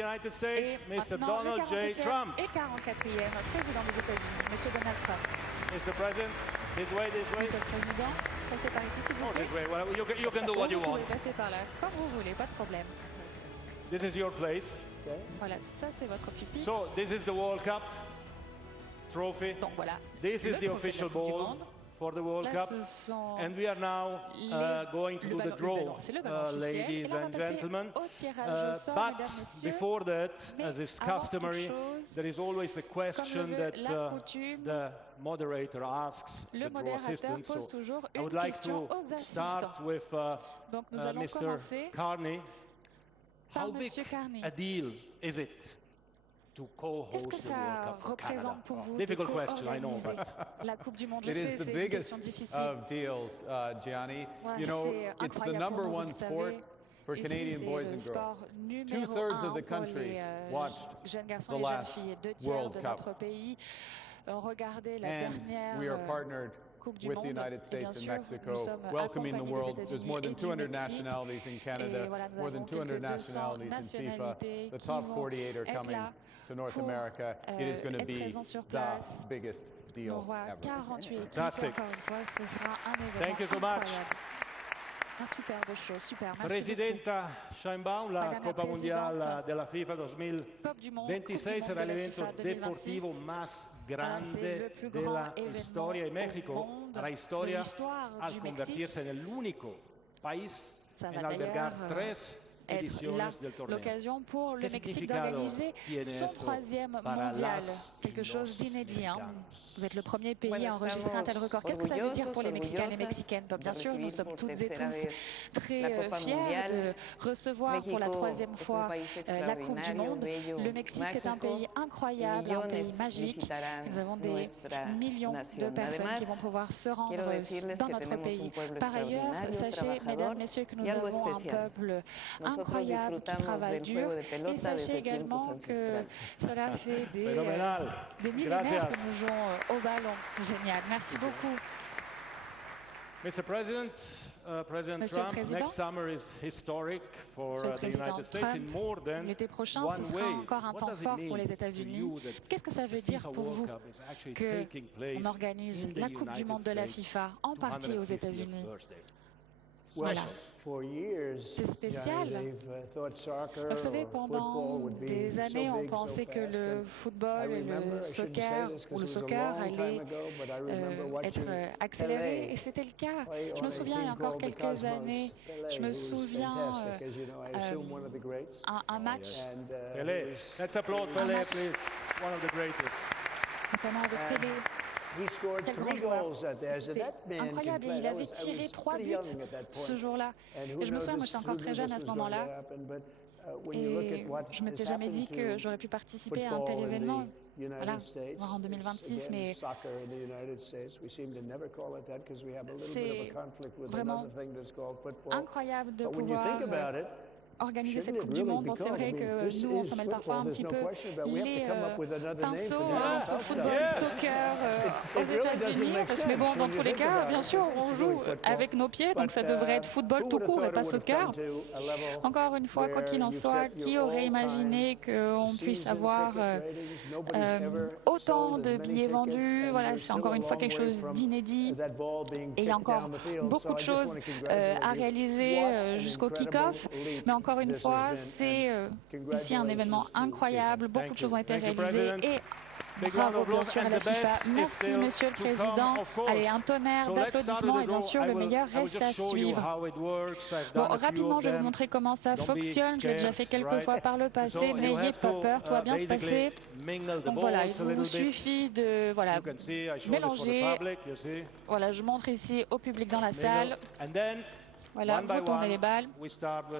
United Et States, Mr. maintenant, le Donald J. 47e Trump. et 44e président des États-Unis, Monsieur Donald Trump. Mr. President, this way, this way. Monsieur le Président, passez par ici, s'il vous Oh, plaît. this way. Well, you can do what you Vous want. pouvez passer par là, comme vous voulez, pas de problème. This is your place. Voilà, ça c'est votre pupitre. So, this is the World Cup trophy. Donc voilà, This le is the trophée de la official Coupe du ball Monde. for the World Là, Cup. ce sont And we are now going to le do the ballon, draw, c'est le ballon officiel. Et ladies là, on va and passer gentlemen. au tirage au sort, But mesdames, messieurs. before that, Mais as is avant toute customary, chose, there is always the question veut that la coutume, the moderator asks le the draw modérateur assistant. pose So toujours I une would like question to aux assistants. start with Donc nous allons Mr. commencer Carney. par How big Monsieur Carney. a deal is it to Qu'est-ce co-host que the ça World Cup for Canada? représente pour vous de Difficult question, I know, co-organiser but la Coupe du Monde? Je It sais, is the c'est une question biggest difficile. of deals, Gianni. Ouais, You know, c'est it's the incroyable number pour nous, one vous sport savez. for Ici, Canadian c'est boys le and sport girls. numéro Two-thirds of the pour country les watched jeunes garçons the et jeunes last filles. 2 tiers World de Cup. notre pays ont regardé la And dernière we are partnered Coupe du with Monde. the United Et bien States and sûr, Mexico, nous sommes welcoming the accompagnés world. des There's États-Unis more et than du 200 Mexique. nationalities in Et Canada, voilà, nous more than avons 200 quelques 200 nationalities in FIFA. nationalités The qui top vont 48 are être coming là to North pour, America. It is going to être be présents sur the place. biggest deal On voit ever. 48 équipes. Fantastic. Encore une fois, ce sera un événement Thank you so much. incroyable. Un superbe show, super. Merci beaucoup. Presidenta Sheinbaum, la Madame la Copa Mundial Presidente, de la FIFA Coupe du Monde 2026 será el de la evento FIFA deportivo 2026. más Voilà, c'est le grande plus de grand la événement historia y au México monde, hará de historia l'histoire al du convertirse en el único país Ça en va albergar d'ailleurs, 3 être ediciones là del torneo. l'occasion pour le Quel Mexique significado d'organiser tiene son esto 3e para mondial. las y Quelque chose los d'inédit. Hein. mexicanos? Vous êtes le premier pays à enregistrer un tel record. Qu'est-ce que ça veut dire pour les Mexicains et les Mexicaines? Bien sûr, nous sommes toutes et tous très fiers de recevoir pour la 3e fois la Coupe du Monde. Le Mexique, c'est un pays incroyable, un pays magique. Nous avons des millions de personnes qui vont pouvoir se rendre dans notre pays. Par ailleurs, sachez, mesdames, messieurs, que nous avons un peuple incroyable qui travaille dur. Et sachez également que cela fait des millénaires que nous jouons au ballon. Génial. Merci beaucoup. Mr. President, President Monsieur le Trump, Président, next summer is historic for Monsieur le the Président United States Trump, in more than l'été prochain, one ce sera way. encore un What temps does it fort mean pour les to États-Unis. you that Qu'est-ce que ça veut the dire FIFA pour World vous Cup is actually que taking place on organise in the la Coupe du United Monde de la States FIFA en partie aux 250th États-Unis? birthday? Voilà. C'est spécial. Vous savez, pendant des années, on pensait que le football et le soccer allaient être accélérés, et c'était le cas. Je me souviens, il y a encore quelques années, je me souviens un match, Pelé. Let's applaud Pelé, please. One of the greatest. notamment avec Pelé. Quel grand joueur. C'était incroyable, et il avait tiré 3 buts ce jour-là. Et je me souviens, moi j'étais encore très jeune à ce moment-là, et je ne m'étais jamais dit que j'aurais pu participer à un tel événement. Voilà, voir en 2026, mais c'est vraiment incroyable de pouvoir organiser cette Coupe du Monde. Bon, c'est vrai que nous, on s'en mêle parfois un petit peu les pinceaux entre football, soccer aux États-Unis. Mais bon, dans tous les cas, bien sûr, on joue avec nos pieds, donc ça devrait être football tout court et pas soccer. Encore une fois, quoi qu'il en soit, qui aurait imaginé qu'on puisse avoir autant de billets vendus? Voilà, c'est encore une fois quelque chose d'inédit. Et il y a encore beaucoup de choses à réaliser jusqu'au kick-off. Mais encore une fois, c'est ici un événement incroyable. Beaucoup de choses ont été réalisées. Et bravo, bien sûr, à la FIFA. Merci, Monsieur le Président. Allez, un tonnerre d'applaudissements, et bien sûr, le meilleur reste à suivre. Bon, rapidement, je vais vous montrer comment ça fonctionne. Je l'ai déjà fait quelques fois par le passé. N'ayez pas peur, tout va bien se passer. Donc voilà, il vous suffit de mélanger. Voilà, je montre ici au public dans la salle. Voilà, vous tournez les balles,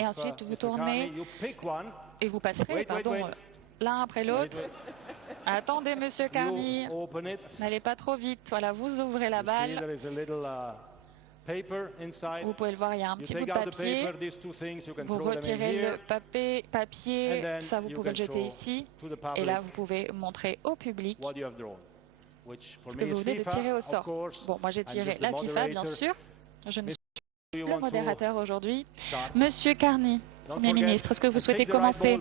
et ensuite vous tournez, et vous passerez, pardon, l'un après l'autre. Attendez, Monsieur Carney, n'allez pas trop vite. Voilà, vous ouvrez la balle. Vous pouvez le voir, il y a un petit bout de papier. Vous retirez le papier, ça vous pouvez le jeter ici. Et là, vous pouvez montrer au public ce que vous venez de tirer au sort. Bon, moi j'ai tiré la FIFA, bien sûr. Je ne suis le modérateur aujourd'hui. Monsieur Carney, Premier ministre, est-ce que vous souhaitez commencer?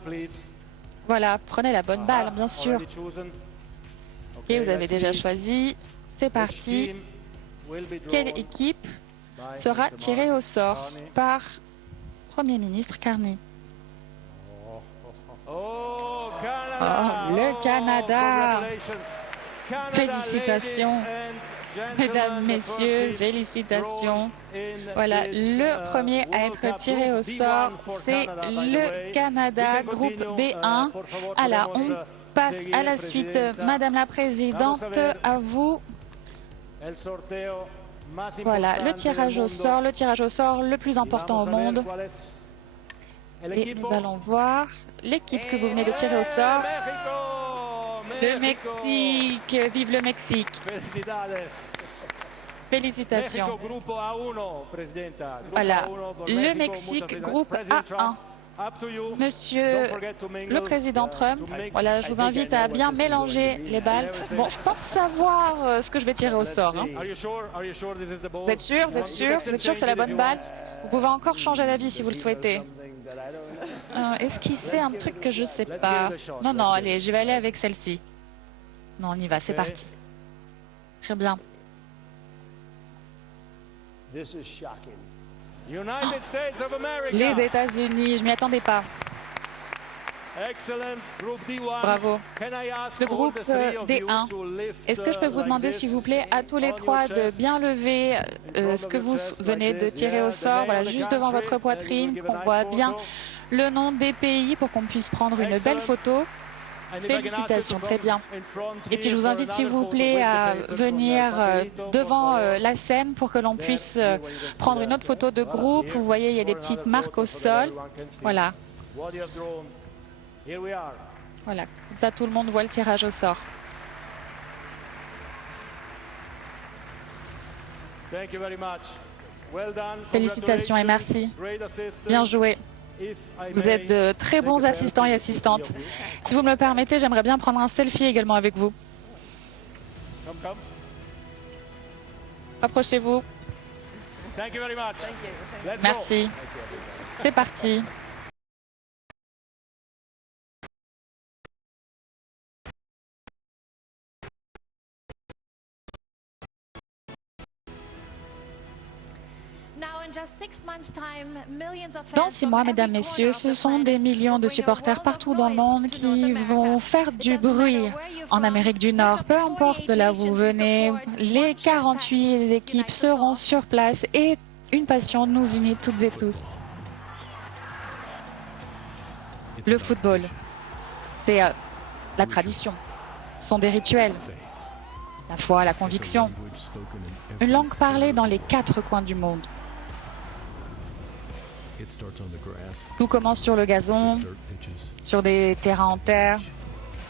Voilà, prenez la bonne balle, bien sûr. Already chosen. Et Okay, vous avez let's déjà see. choisi. C'est Which parti. team will be drawn Quelle équipe by sera Mr. tirée au sort Carney? par Premier ministre Carney? Oh, Canada! Oh, le Canada! Congratulations. Canada, Félicitations. ladies and Mesdames, gentlemen, the Messieurs, first team félicitations. drawn in Voilà, this, le premier à World être Cup tiré au Group sort, B1 for c'est Canada, by the le way. Canada, We can groupe continue. B1. Por favor, Alors, podemos, on passe à la suite. Presidenta. Madame la Présidente, Vamos a ver. à vous. El sorteo más Voilà, le importante tirage del au mundo. sort, le tirage au sort le plus Y important au vamos a ver monde. cuál es el Et equipo. nous allons voir l'équipe que vous venez de tirer au sort. Le Mexique, vive le Mexique. Felicidades. Félicitations. México, grupo A1, Presidenta. Grupo Voilà, A1 por le México, Mexique, muchas groupe felicidades. President A1. Trump, up to you. Monsieur Don't forget to mingle, le président Trump, to mix. voilà, je vous invite à bien mélanger les balles. Bon, je pense savoir ce que je vais tirer au sort. Hein. Are you sure? Are you sure this is the ball? Vous êtes sûr? Vous êtes sûr? Vous êtes sûr que c'est la bonne balle? Vous pouvez encore changer d'avis si vous le souhaitez. Est-ce qu'il sait un truc que je ne sais pas? Non, non, allez, je vais aller avec celle-ci. Non, on y va, c'est parti. Très bien. This is shocking. United States of America. Les États-Unis, je m'y attendais pas. Excellent. Group D1. Bravo. Can I ask Le all groupe the three of you D1. to lift, Est-ce que je peux vous like demander, this s'il vous plaît, à tous les on trois your de chest? bien lever ce que vous venez de tirer au sort, voilà, juste devant votre poitrine, qu'on voit bien le nom des pays pour qu'on puisse prendre une belle photo. Félicitations, très bien. Et puis je vous invite s'il vous plaît à venir devant la scène pour que l'on puisse prendre une autre photo de groupe. Vous voyez, il y a des petites marques au sol. Voilà, voilà. Comme ça, tout le monde voit le tirage au sort. Félicitations et merci. Bien joué. Vous êtes de très bons assistants et assistantes. Si vous me le permettez, j'aimerais bien prendre un selfie également avec vous. Approchez-vous. Merci. C'est parti. Dans 6 mois, mesdames, messieurs, ce sont des millions de supporters partout dans le monde qui vont faire du bruit en Amérique du Nord. Peu importe de là où vous venez, les 48 équipes seront sur place et une passion nous unit toutes et tous. Le football, c'est la tradition, ce sont des rituels, la foi, la conviction, une langue parlée dans les 4 coins du monde. Tout commence sur le gazon, sur des terrains en terre,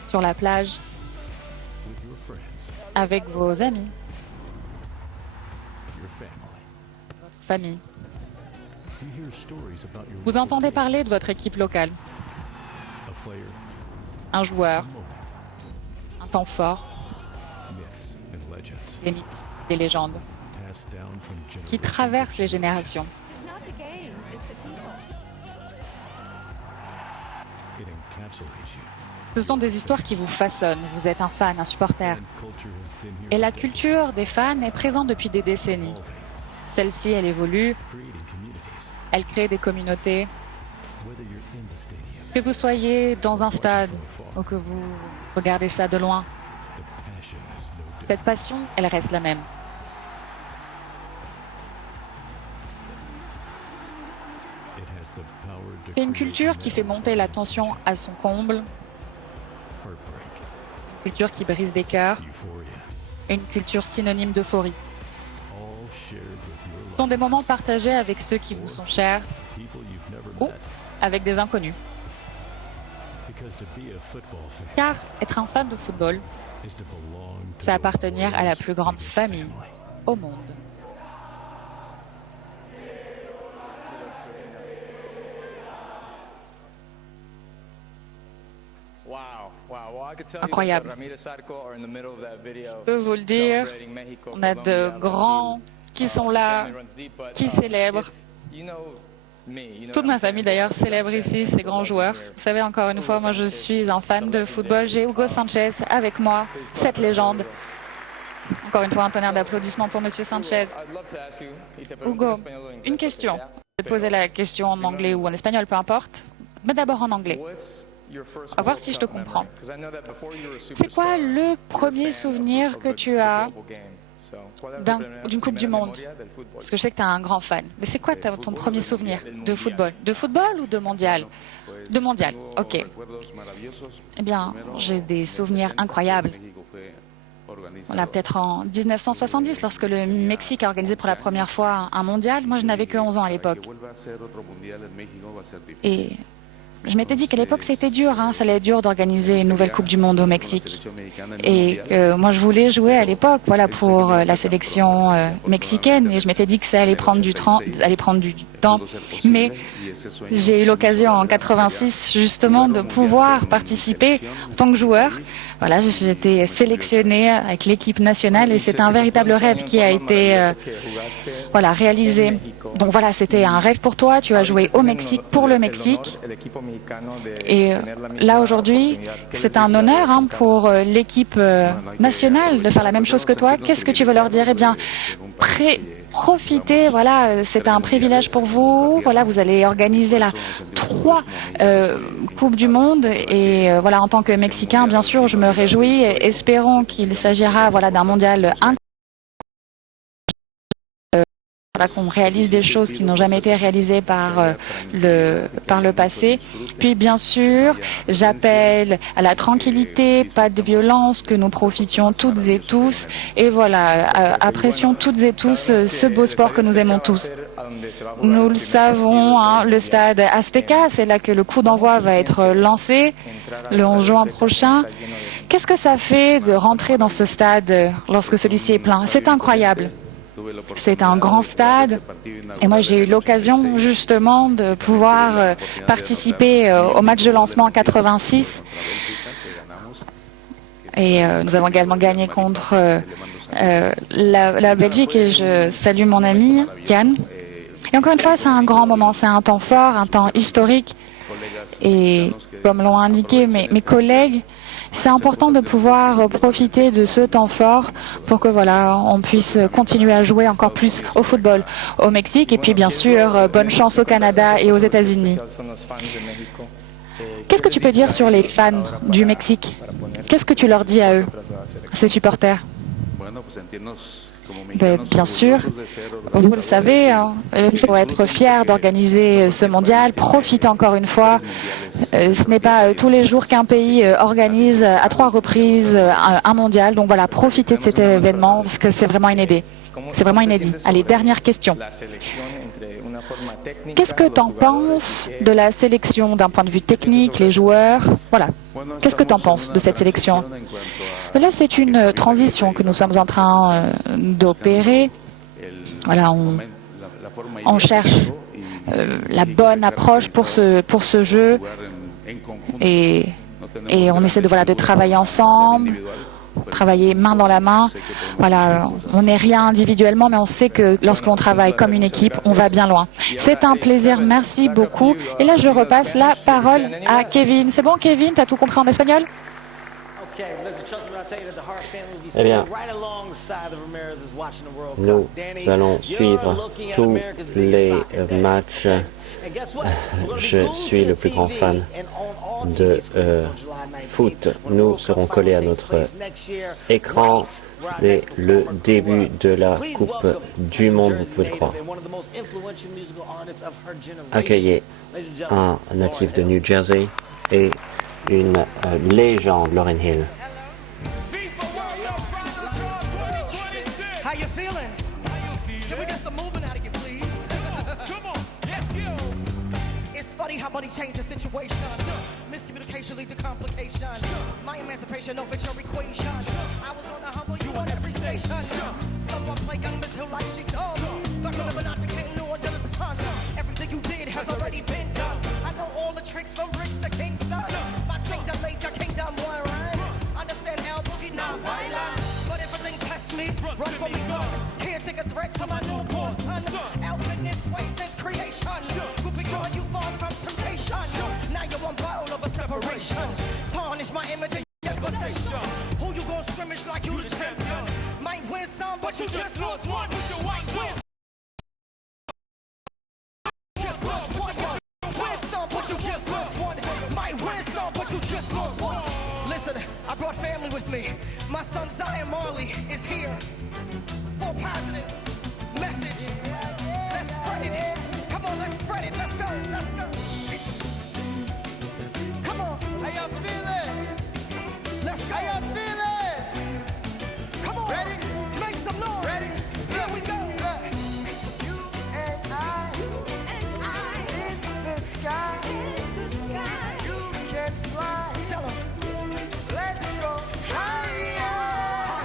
sur la plage, avec vos amis, votre famille. Vous entendez parler de votre équipe locale, un joueur, un temps fort, des mythes, des légendes qui traversent les générations. Ce sont des histoires qui vous façonnent. Vous êtes un fan, un supporter. Et la culture des fans est présente depuis des décennies. Celle-ci, elle évolue. Elle crée des communautés. Que vous soyez dans un stade ou que vous regardez ça de loin, cette passion, elle reste la même. C'est une culture qui fait monter la tension à son comble, une culture qui brise des cœurs, une culture synonyme d'euphorie. Ce sont des moments partagés avec ceux qui vous sont chers ou avec des inconnus. Car être un fan de football, c'est appartenir à la plus grande famille au monde. Incroyable. Je peux vous le dire, on a de grands qui sont là, qui célèbrent. Toute ma famille d'ailleurs célèbre ici ces grands joueurs. Vous savez, encore une fois, moi je suis un fan de football. J'ai Hugo Sanchez avec moi, cette légende. Encore une fois, un tonnerre d'applaudissements pour Monsieur Sanchez. Hugo, une question. Je vais te poser la question en anglais ou en espagnol, peu importe. Mais d'abord en anglais. On va voir si je te comprends. C'est quoi le premier souvenir que tu as d'une Coupe du Monde? Parce que je sais que tu es un grand fan. Mais c'est quoi ton premier souvenir de football? De football ou de mondial? De mondial, ok. Eh bien, j'ai des souvenirs incroyables. Voilà, peut-être en 1970, lorsque le Mexique a organisé pour la première fois un mondial. Moi, je n'avais que 11 ans à l'époque. Et je m'étais dit qu'à l'époque, c'était dur. Ça allait être dur d'organiser une nouvelle Coupe du Monde au Mexique. Et moi, je voulais jouer à l'époque pour la sélection mexicaine. Et je m'étais dit que ça allait prendre du temps. Mais j'ai eu l'occasion en 86, justement, de pouvoir participer en tant que joueur. Voilà, j'ai été sélectionnée avec l'équipe nationale et c'est un véritable rêve qui a été réalisé. Donc voilà, c'était un rêve pour toi. Tu as joué au Mexique, pour le Mexique. Et là, aujourd'hui, c'est un honneur pour l'équipe nationale de faire la même chose que toi. Qu'est-ce que tu veux leur dire? Eh bien, profitez, voilà, c'est un privilège pour vous. Voilà, vous allez organiser 3 Coupes du Monde. Et voilà, en tant que Mexicain, bien sûr, je me réjouis. Espérons qu'il s'agira d'un mondial incroyable. Qu'on réalise des choses qui n'ont jamais été réalisées par le passé. Puis bien sûr, j'appelle à la tranquillité, pas de violence, que nous profitions toutes et tous. Et voilà, apprécions toutes et tous ce beau sport que nous aimons tous. Nous le savons, le stade Azteca, c'est là que le coup d'envoi va être lancé le 11 juin prochain. Qu'est-ce que ça fait de rentrer dans ce stade lorsque celui-ci est plein? C'est incroyable. C'est un grand stade et moi j'ai eu l'occasion justement de pouvoir participer au match de lancement en 86 et nous avons également gagné contre la Belgique et je salue mon ami Yann. Et encore une fois, c'est un grand moment, c'est un temps fort, un temps historique et comme l'ont indiqué mes collègues, c'est important de pouvoir profiter de ce temps fort pour que on puisse continuer à jouer encore plus au football au Mexique et puis bien sûr bonne chance au Canada et aux États-Unis. Qu'est-ce que tu peux dire sur les fans du Mexique? Qu'est-ce que tu leur dis à eux, ces supporters? Bien sûr, vous le savez, il faut être fier d'organiser ce mondial, profiter encore une fois. Ce n'est pas tous les jours qu'un pays organise à 3 reprises un mondial. Donc voilà, profitez de cet événement parce que c'est vraiment inédit. C'est vraiment inédit. Allez, dernière question. Qu'est-ce que tu en penses de la sélection d'un point de vue technique, les joueurs? Voilà. Qu'est-ce que tu en penses de cette sélection? Là, c'est une transition que nous sommes en train d'opérer. Voilà, on cherche la bonne approche pour ce jeu et on essaie de travailler ensemble, travailler main dans la main. Voilà, on n'est rien individuellement, mais on sait que lorsque l'on travaille comme une équipe, on va bien loin. C'est un plaisir, merci beaucoup. Et là, je repasse la parole à Kevin. C'est bon, Kevin, tu as tout compris en espagnol? Eh bien, nous allons suivre tous les matchs. Je suis le plus grand fan de foot. Nous serons collés à notre écran dès le début de la Coupe du Monde, vous pouvez le croire. Accueillez un natif de New Jersey et une légende, Lauryn Hill. How money change the situation? Miscommunication lead to complication. My emancipation no fit your equation. I was on the humble, you on every station. Someone play young Miss Hill like she done. But remember not to get new under the sun. Everything you did has already been done. I know all the tricks from bricks to Kingston. My kingdom laid your kingdom boy, right? Understand L Boogie not violent. But everything test me, run for me, go. Here take a threat to my newborn son. Out in this way since creation. out, but you just lost one. Listen, I brought family with me. My son Zion Marley is here for a positive message. Let's spread it. Come on, let's spread it. Let's go. Let's go. Come on. How y'all feeling? Let's go. How y'all feeling? Come on. Ready? Make some noise. Ready? Here we go. Look. You and I in the sky. You can fly. Tell 'em. Let's go higher.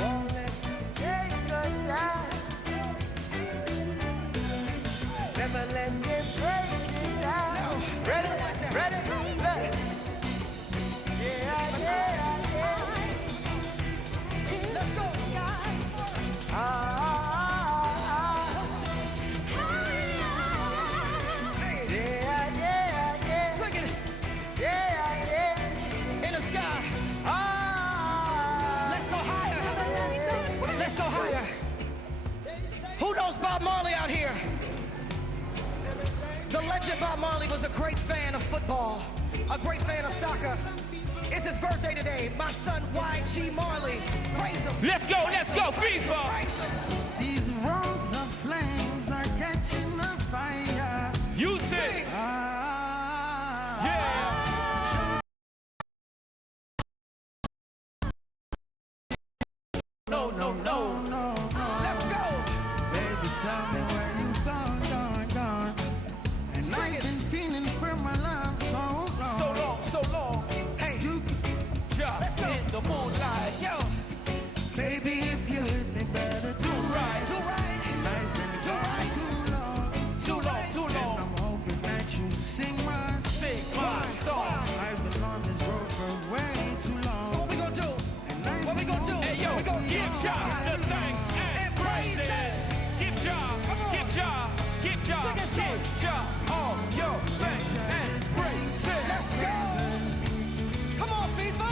Won't let you take us down. Never let them break it down. Ready? Ready? Look. Yeah, yeah, yeah. Let's go. Ah, ah, yeah, yeah, yeah. Sing it Yeah, yeah. in the sky. Ah. Let's go higher. Let's go higher. Who knows Bob Marley out here? The legend Bob Marley was a great fan of football, a great fan of soccer. It's his birthday today. My son YG Marley. Praise him. Let's go, FIFA! These roads of flames are catching a fire. You sing! Ah, Yeah! No, no, no! no, no. Let's go. Baby, tell me where you gone. And Sing I've it. been feeling for my love so long. So long! Hey, You, Just Let's go. in the moonlight! yo, baby, if you hit me better do right. do right. I've been Do right. gone too long. Too long! I'm hoping that you sing my Sing my song! I've been on this road for way too long. So what we gonna do? And I've What we been gonna do? Hey yo, we gonna give Jah the thanks and praises! Give Jah, Come on. give Jah, give Jah, Sing it, sing. give Jah all your thanks and praises! Let's go. Come on, FIFA.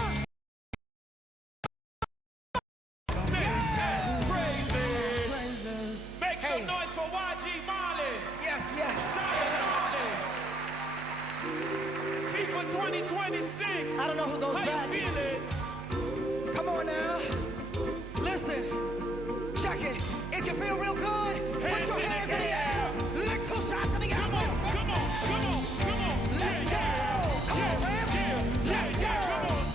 Thanks and praises! Make Hey. some noise for YG Marley! Yes, yes. FIFA 2026! I don't know who goes How back. you feeling? Come on now. Listen. Check it. If you feel real good, put Hands your in the hands in the air. Let's go shots in the Come on, air. come on, come on, come on! Let's go. Come on, man. Let's go.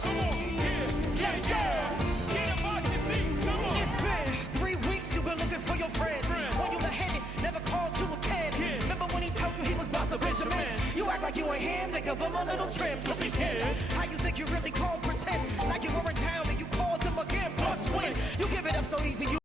Come on, yeah, Let's go. Get about your seats, come on! It's been 3 weeks you've been looking for your friend. When you beheaded, never called you again. Remember when he told you he was about to Benjamin? You act like you ain't him, they give him a little trim. So be How you think you really called pretend? Like you weren't down and you called him again. Plus win. You give it up so easy. You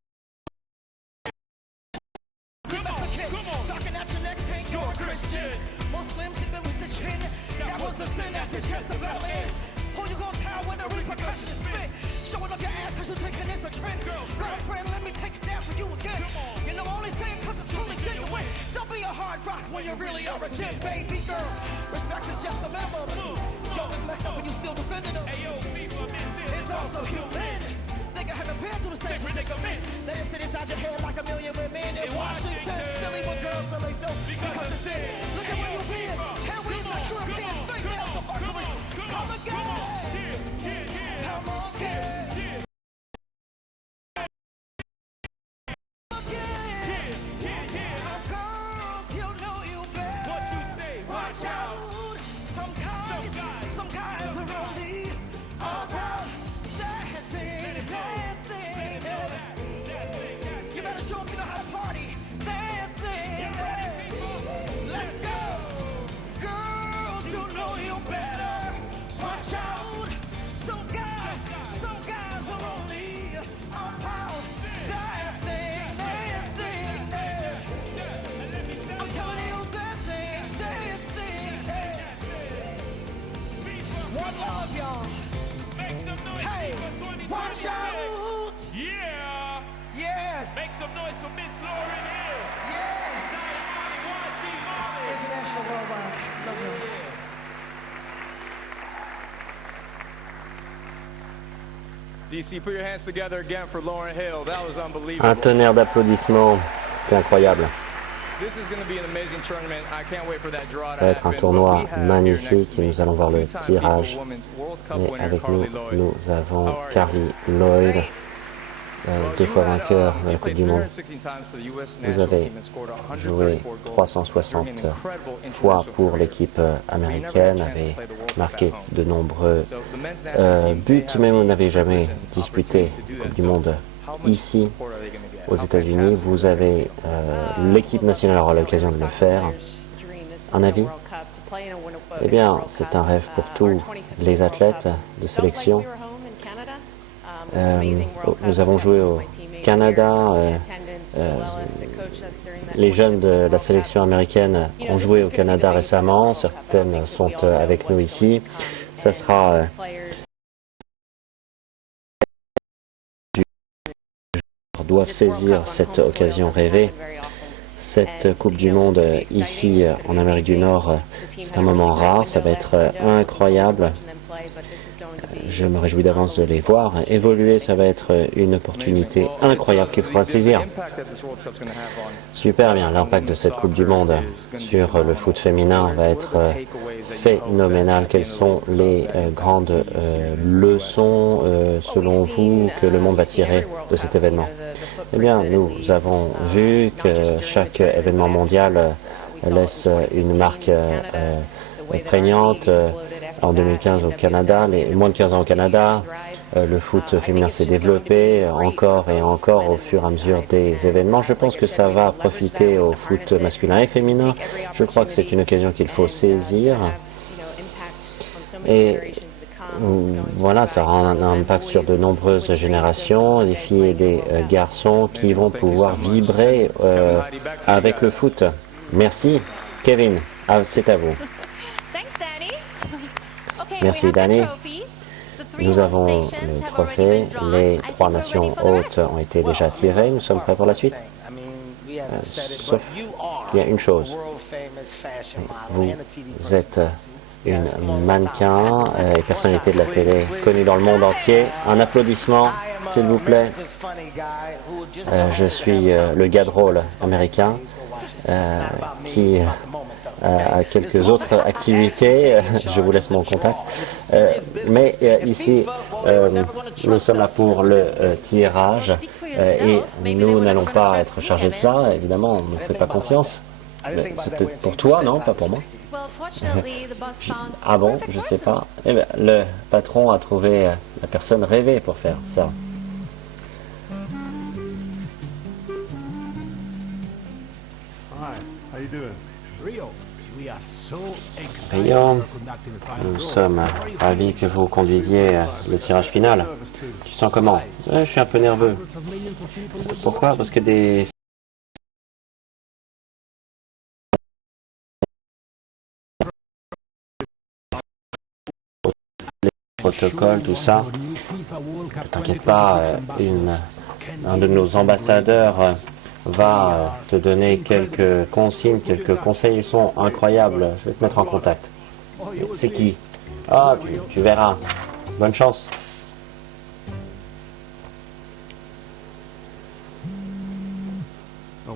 Mexican. Talking at your next tank, you're a Christian. Muslims even with the chin. That was the sin after Jezebel in. Who you gonna tell when the repercussions spit? Showing off your ass cause you thinking it's a trend. Girlfriend, let me take it down for you again. You know, only saying cause I'm truly genuine. Don't be a hard rock when you really are a gem, baby girl. Respect is just a minimum. Joe is messed up and you still defending him. Hey yo, FIFA, miss it! It's also human. Think I haven't been through the same predicament. That is sit inside your head like a million women in Washington. Silly but girls so they feel because it's it. Look at where you've been. Here we like European fake nails of Mercury. Come again. Come on, kid. Girls, you know you better. What you say? Watch out. Some guys are only about that thing. You better show 'em you know how to party. That thing. Let's go. Girls, you know you better. Watch out. Some guys are only about that thing. I'm telling you that thing. One love, y'all. Make some noise, Hey, FIFA 2026! watch out. Yeah! Yes. Make some noise for Miss Lauren Hill! Yes. YG Marley! International worldwide. Love you. DC, put your hands together again for Lauren Hill. That was Un unbelievable. tonnerre d'applaudissements, c'était incroyable. Ça va être un tournoi magnifique et nous allons voir le tirage. Et avec nous, nous avons Carly Lloyd, 2 fois vainqueur de la Coupe du Monde. Vous avez joué 360 fois pour l'équipe américaine, avez marqué de nombreux buts, mais vous n'avez jamais disputé la Coupe du Monde ici aux États-Unis. Vous avez l'équipe nationale aura l'occasion de le faire. Un avis? Eh bien, c'est un rêve pour tous les athlètes de sélection. Nous avons joué au Canada. Les jeunes de la sélection américaine ont joué au Canada récemment. Certaines sont avec nous ici. Ça sera doivent saisir cette occasion rêvée. Cette Coupe du Monde ici en Amérique du Nord, c'est un moment rare. Ça va être incroyable. Je me réjouis d'avance de les voir évoluer. Ça va être une opportunité incroyable qu'il faudra saisir. Super bien. L'impact de cette Coupe du Monde sur le foot féminin va être phénoménal. Quelles sont les grandes leçons, selon vous, que le monde va tirer de cet événement? Eh bien, nous avons vu que chaque événement mondial laisse une marque prégnante. En 2015 au Canada, les moins de 15 ans au Canada, le foot féminin s'est développé encore et encore au fur et à mesure des événements. Je pense que ça va profiter au foot masculin et féminin. Je crois que c'est une occasion qu'il faut saisir. Et voilà, ça aura un impact sur de nombreuses générations, des filles et des garçons qui vont pouvoir vibrer avec le foot. Merci. Kevin, c'est à vous. Merci, Danny. Nous avons le trophée. Les 3 nations hautes ont été déjà tirées. Nous sommes prêts pour la suite. Sauf qu'il y a une chose. Vous êtes une mannequin et personnalité de la télé connue dans le monde entier. Un applaudissement, s'il vous plaît. Je suis le gars drôle américain qui à quelques autres activités. Je vous laisse mon contact. Mais ici, nous sommes là pour le tirage et nous n'allons pas être chargés de cela. Évidemment, on ne fait pas confiance. C'est peut-être pour toi, non? Pas pour moi. Ah bon? Je sais pas. Eh bien, le patron a trouvé la personne rêvée pour faire ça. Rio, nous sommes ravis que vous conduisiez le tirage final. Tu sens comment? Je suis un peu nerveux. Pourquoi? Parce que des protocoles, tout ça. Ne t'inquiète pas, un de nos ambassadeurs va te donner quelques consignes, quelques conseils. Ils sont incroyables. Je vais te mettre en contact. C'est qui? Ah, tu verras. Bonne chance. Je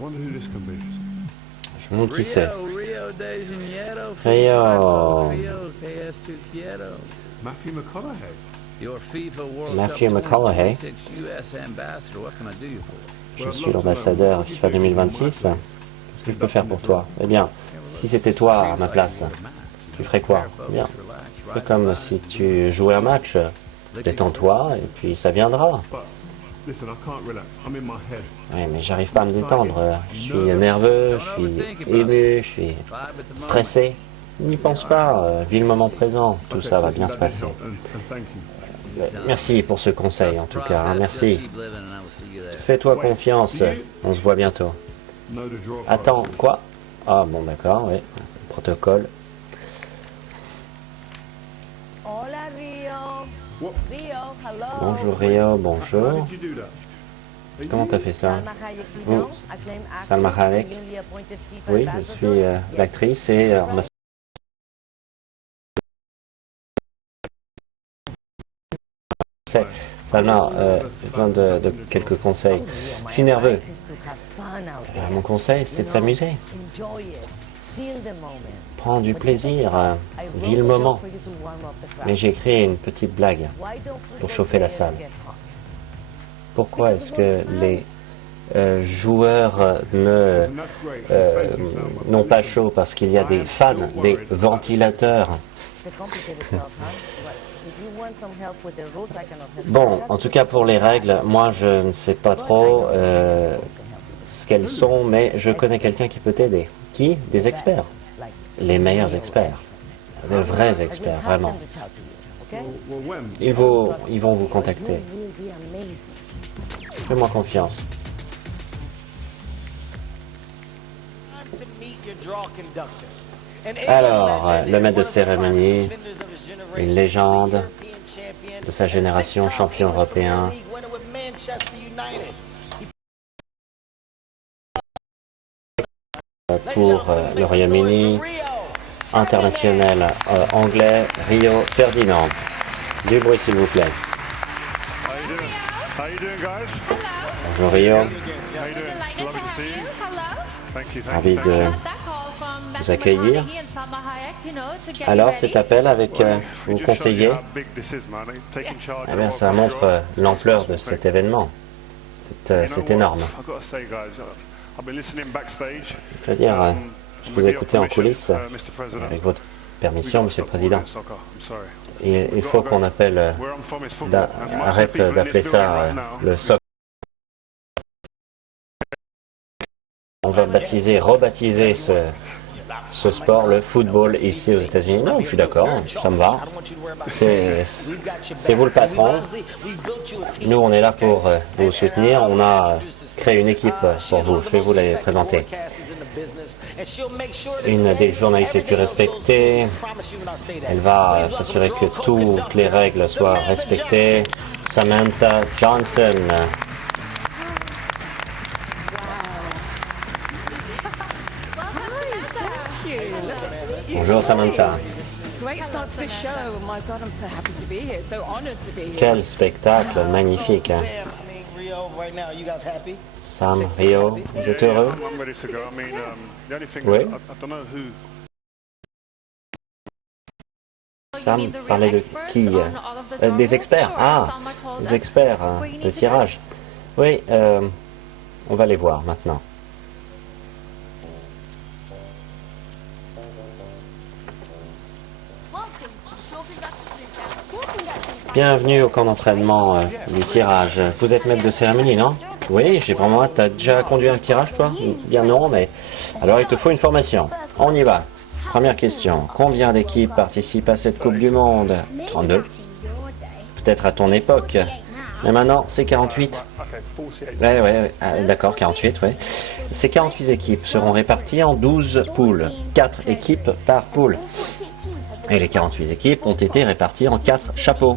me demande qui c'est. Rio. Matthew McConaughey. Je suis l'ambassadeur FIFA 2026. Qu'est-ce que je peux faire pour toi? Eh bien, si c'était toi à ma place, tu ferais quoi? Eh bien, c'est comme si tu jouais un match. Détends-toi et puis ça viendra. Oui, mais j'arrive pas à me détendre. Je suis nerveux, je suis ému, je suis stressé. N'y pense pas, vis le moment présent. Tout ça va bien se passer. Merci pour ce conseil en tout cas. Hein, merci. Fais-toi confiance. On se voit bientôt. Attends, quoi? Ah bon, d'accord, oui. Protocole. Bonjour Rio, bonjour. Comment t'as fait ça? Salma Hayek. Oui, je suis l'actrice et on m'a... Salma, j'ai besoin de quelques conseils. Je suis nerveux. Mon conseil, c'est de s'amuser. Prends du plaisir, vis le moment. Mais j'ai créé une petite blague pour chauffer la salle. Pourquoi est-ce que les joueurs n'ont pas chaud? Parce qu'il y a des fans, des ventilateurs. Bon, en tout cas pour les règles, moi je ne sais pas trop ce qu'elles sont, mais je connais quelqu'un qui peut t'aider. Qui? Des experts. Les meilleurs experts. De vrais experts, vraiment. Ils vont vous contacter. Fais-moi confiance. Alors, le maître de cérémonie, une légende de sa génération, champion européen. Pour le Royaume-Uni, international anglais, Rio Ferdinand. Du bruit s'il vous plaît. How you doing, guys? Bonjour Rio, How you doing? Lovely to see you. Thank you. ravi de vous accueillir. Alors cet appel avec vos conseillers, eh bien, ça montre l'ampleur de cet événement. C'est énorme. Je veux dire, je vous ai écouté en coulisses, avec votre permission, Monsieur le Président. Il faut qu'on appelle, arrête d'appeler ça le soccer. On va rebaptiser ce sport, le football, ici aux États-Unis. Non, je suis d'accord, ça me va. C'est vous le patron. Nous, on est là pour vous soutenir. On a créé une équipe pour vous. Je vais vous la présenter. Une des journalistes les plus respectées. Elle va s'assurer que toutes les règles soient respectées. Samantha Johnson. Bonjour Samantha. Quel spectacle magnifique. Sam, Rio, vous êtes heureux? Oui. Sam parlait de qui? Des experts. Ah, des experts de tirage. Oui, on va les voir maintenant. Bienvenue au camp d'entraînement du tirage. Vous êtes maître de cérémonie, non? Oui, j'ai vraiment hâte. T'as déjà conduit un tirage, toi? Bien non, mais... Alors, il te faut une formation. On y va. Première question. Combien d'équipes participent à cette Coupe du Monde? 32. Peut-être à ton époque. Mais maintenant, c'est 48. Ouais, d'accord, 48, ouais. Ces 48 équipes seront réparties en 12 poules. 4 équipes par poule. Et les 48 équipes ont été réparties en 4 chapeaux.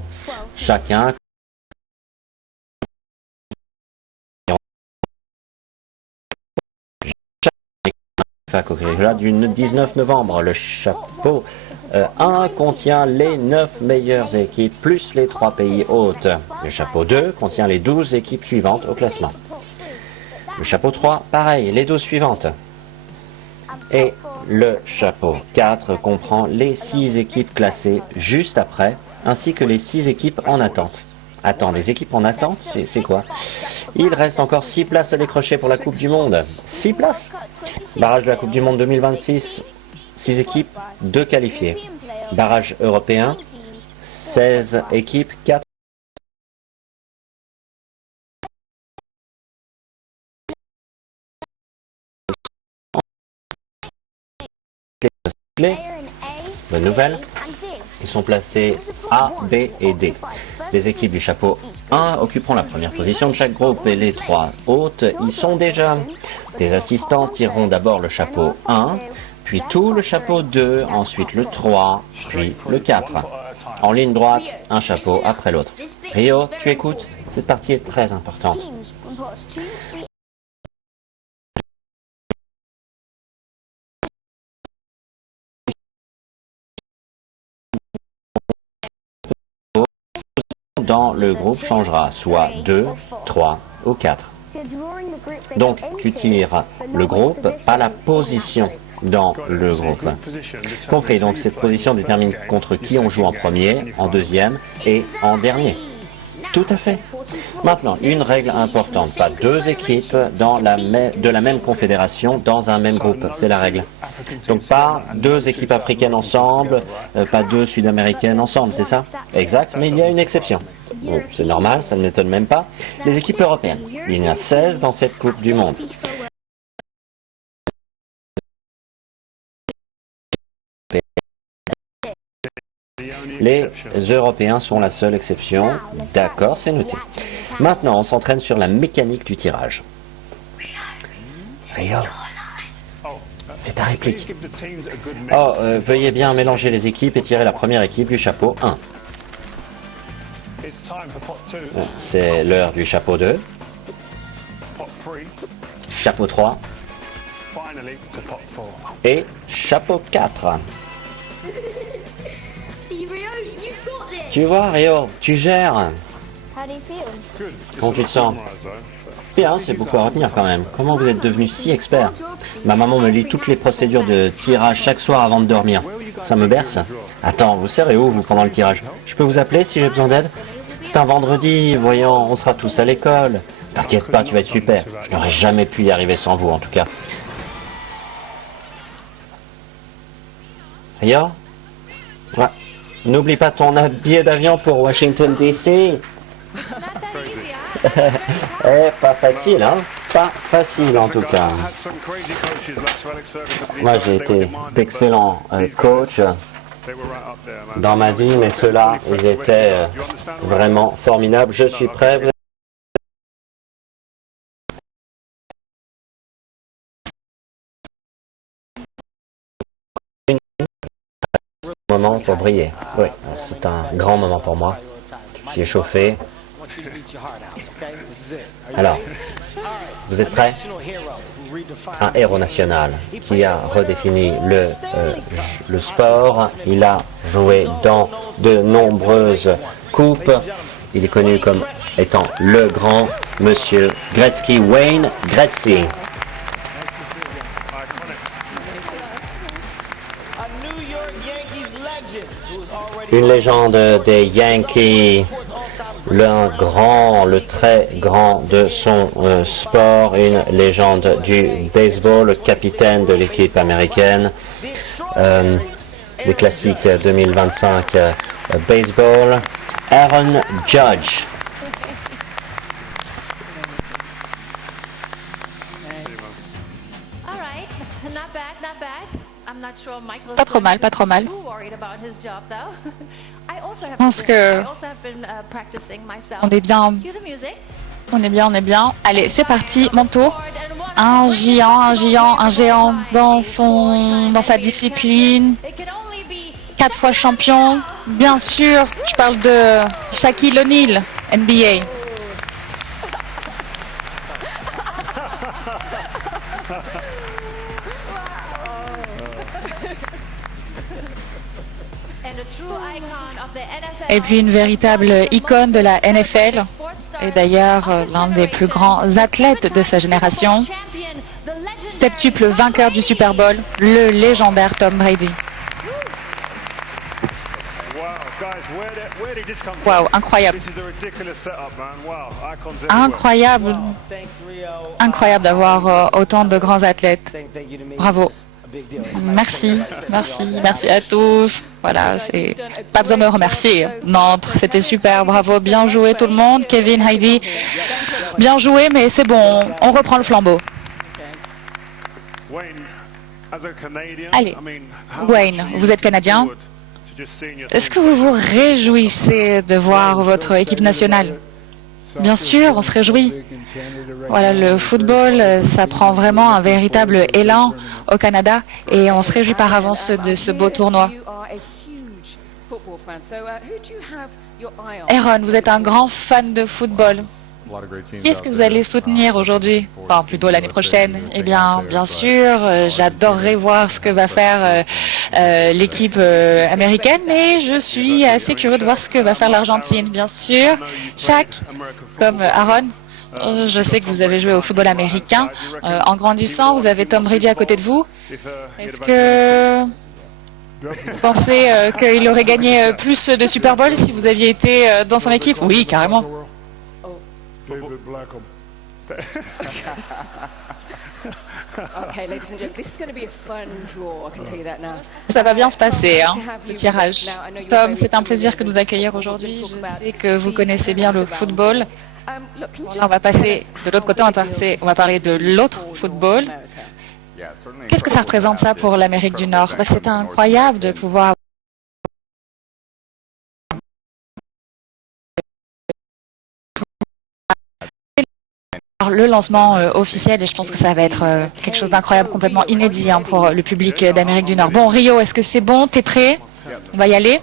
Chacun du 19 novembre. Le chapeau 1 contient les 9 meilleures équipes plus les 3 pays hôtes. Le chapeau 2 contient les 12 équipes suivantes au classement. Le chapeau 3, pareil, les 12 suivantes. Et le chapeau 4 comprend les 6 équipes classées juste après, ainsi que les 6 équipes en attente. Attends, les équipes en attente, c'est quoi? Il reste encore 6 places à décrocher pour la Coupe du Monde. 6 places? Barrage de la Coupe du Monde 2026, 6 équipes, 2 qualifiées. Barrage européen, 16 équipes, 4. Bonne nouvelle, ils sont placés A, B et D. Les équipes du chapeau 1 occuperont la première position de chaque groupe et les 3 hôtes y sont déjà. Des assistants tireront d'abord le chapeau 1, puis tout le chapeau 2, ensuite le 3, puis le 4. En ligne droite, un chapeau après l'autre. Rio, tu écoutes? Cette partie est très importante. Dans le groupe changera, soit 2, 3 ou 4. Donc, tu tires le groupe, pas la position dans le groupe. Compris, donc cette position détermine contre qui on joue en premier, en deuxième et en dernier. Tout à fait. Maintenant, une règle importante, pas deux équipes de la même confédération dans un même groupe, c'est la règle. Donc pas deux équipes africaines ensemble, pas deux sud-américaines ensemble, c'est ça? Exact, mais il y a une exception. Bon, c'est normal, ça ne m'étonne même pas. Les équipes européennes, il y en a 16 dans cette Coupe du Monde. Les Européens sont la seule exception. D'accord, c'est noté. Maintenant, on s'entraîne sur la mécanique du tirage. Rio, c'est ta réplique. Oh, veuillez bien mélanger les équipes et tirer la première équipe du chapeau 1. C'est l'heure du chapeau 2. Chapeau 3. Et chapeau 4. Tu vois, Rio, tu gères. Comment tu te sens? Bien, c'est beaucoup à retenir quand même. Comment vous êtes devenu si expert? Ma maman me lit toutes les procédures de tirage chaque soir avant de dormir. Ça me berce. Attends, vous serez où, vous, pendant le tirage? Je peux vous appeler si j'ai besoin d'aide? C'est un vendredi, voyons, on sera tous à l'école. T'inquiète pas, tu vas être super. Je n'aurais jamais pu y arriver sans vous, en tout cas. Rio? Ouais. N'oublie pas ton billet d'avion pour Washington, D.C. Pas facile, hein? Pas facile, en tout cas. Moi, j'ai été d'excellents coachs dans ma vie, mais ceux-là, ils étaient vraiment formidables. Je suis prêt. Moment pour briller. Oui, c'est un grand moment pour moi. Je suis échauffé. Alors, vous êtes prêts? Un héros national qui a redéfini le sport. Il a joué dans de nombreuses coupes. Il est connu comme étant le grand monsieur Gretzky, Wayne Gretzky. Une légende des Yankees, le très grand de son sport, une légende du baseball, le capitaine de l'équipe américaine, des classiques 2025 baseball, Aaron Judge. Pas trop mal, pas trop mal. Je pense que on est bien. On est bien. Allez, c'est parti, mon tour. Un géant dans sa discipline. 4 fois champion. Bien sûr, je parle de Shaquille O'Neal, NBA. Et puis une véritable icône de la NFL, et d'ailleurs l'un des plus grands athlètes de sa génération, septuple vainqueur du Super Bowl, le légendaire Tom Brady. Waouh, incroyable. Incroyable d'avoir autant de grands athlètes. Bravo. Merci à tous. Voilà, c'est pas besoin de me remercier. Nantes, c'était super, bravo, bien joué tout le monde. Kevin, Heidi, bien joué, mais c'est bon, on reprend le flambeau. Allez, Wayne, vous êtes Canadien. Est-ce que vous vous réjouissez de voir votre équipe nationale? Bien sûr, on se réjouit. Voilà, le football, ça prend vraiment un véritable élan au Canada et on se réjouit par avance de ce beau tournoi. Aaron, vous êtes un grand fan de football. Qui est-ce que vous allez soutenir aujourd'hui? Enfin, plutôt l'année prochaine. Eh bien, bien sûr, j'adorerais voir ce que va faire l'équipe américaine, mais je suis assez curieux de voir ce que va faire l'Argentine. Bien sûr, Shaq, comme Aaron, Je sais que vous avez joué au football américain. En grandissant, vous avez Tom Brady à côté de vous. Est-ce que vous pensez qu'il aurait gagné plus de Super Bowl si vous aviez été dans son équipe? Oui, carrément. Ça va bien se passer, hein, ce tirage. Tom, c'est un plaisir que de vous accueillir aujourd'hui. Je sais que vous connaissez bien le football. Là, on va passer de l'autre côté, on va parler de l'autre football. Qu'est-ce que ça représente, ça, pour l'Amérique du Nord? C'est incroyable de pouvoir le lancement officiel, et je pense que ça va être quelque chose d'incroyable, complètement inédit, hein, pour le public d'Amérique du Nord. Bon, Rio, est-ce que c'est bon? T'es prêt? On va y aller.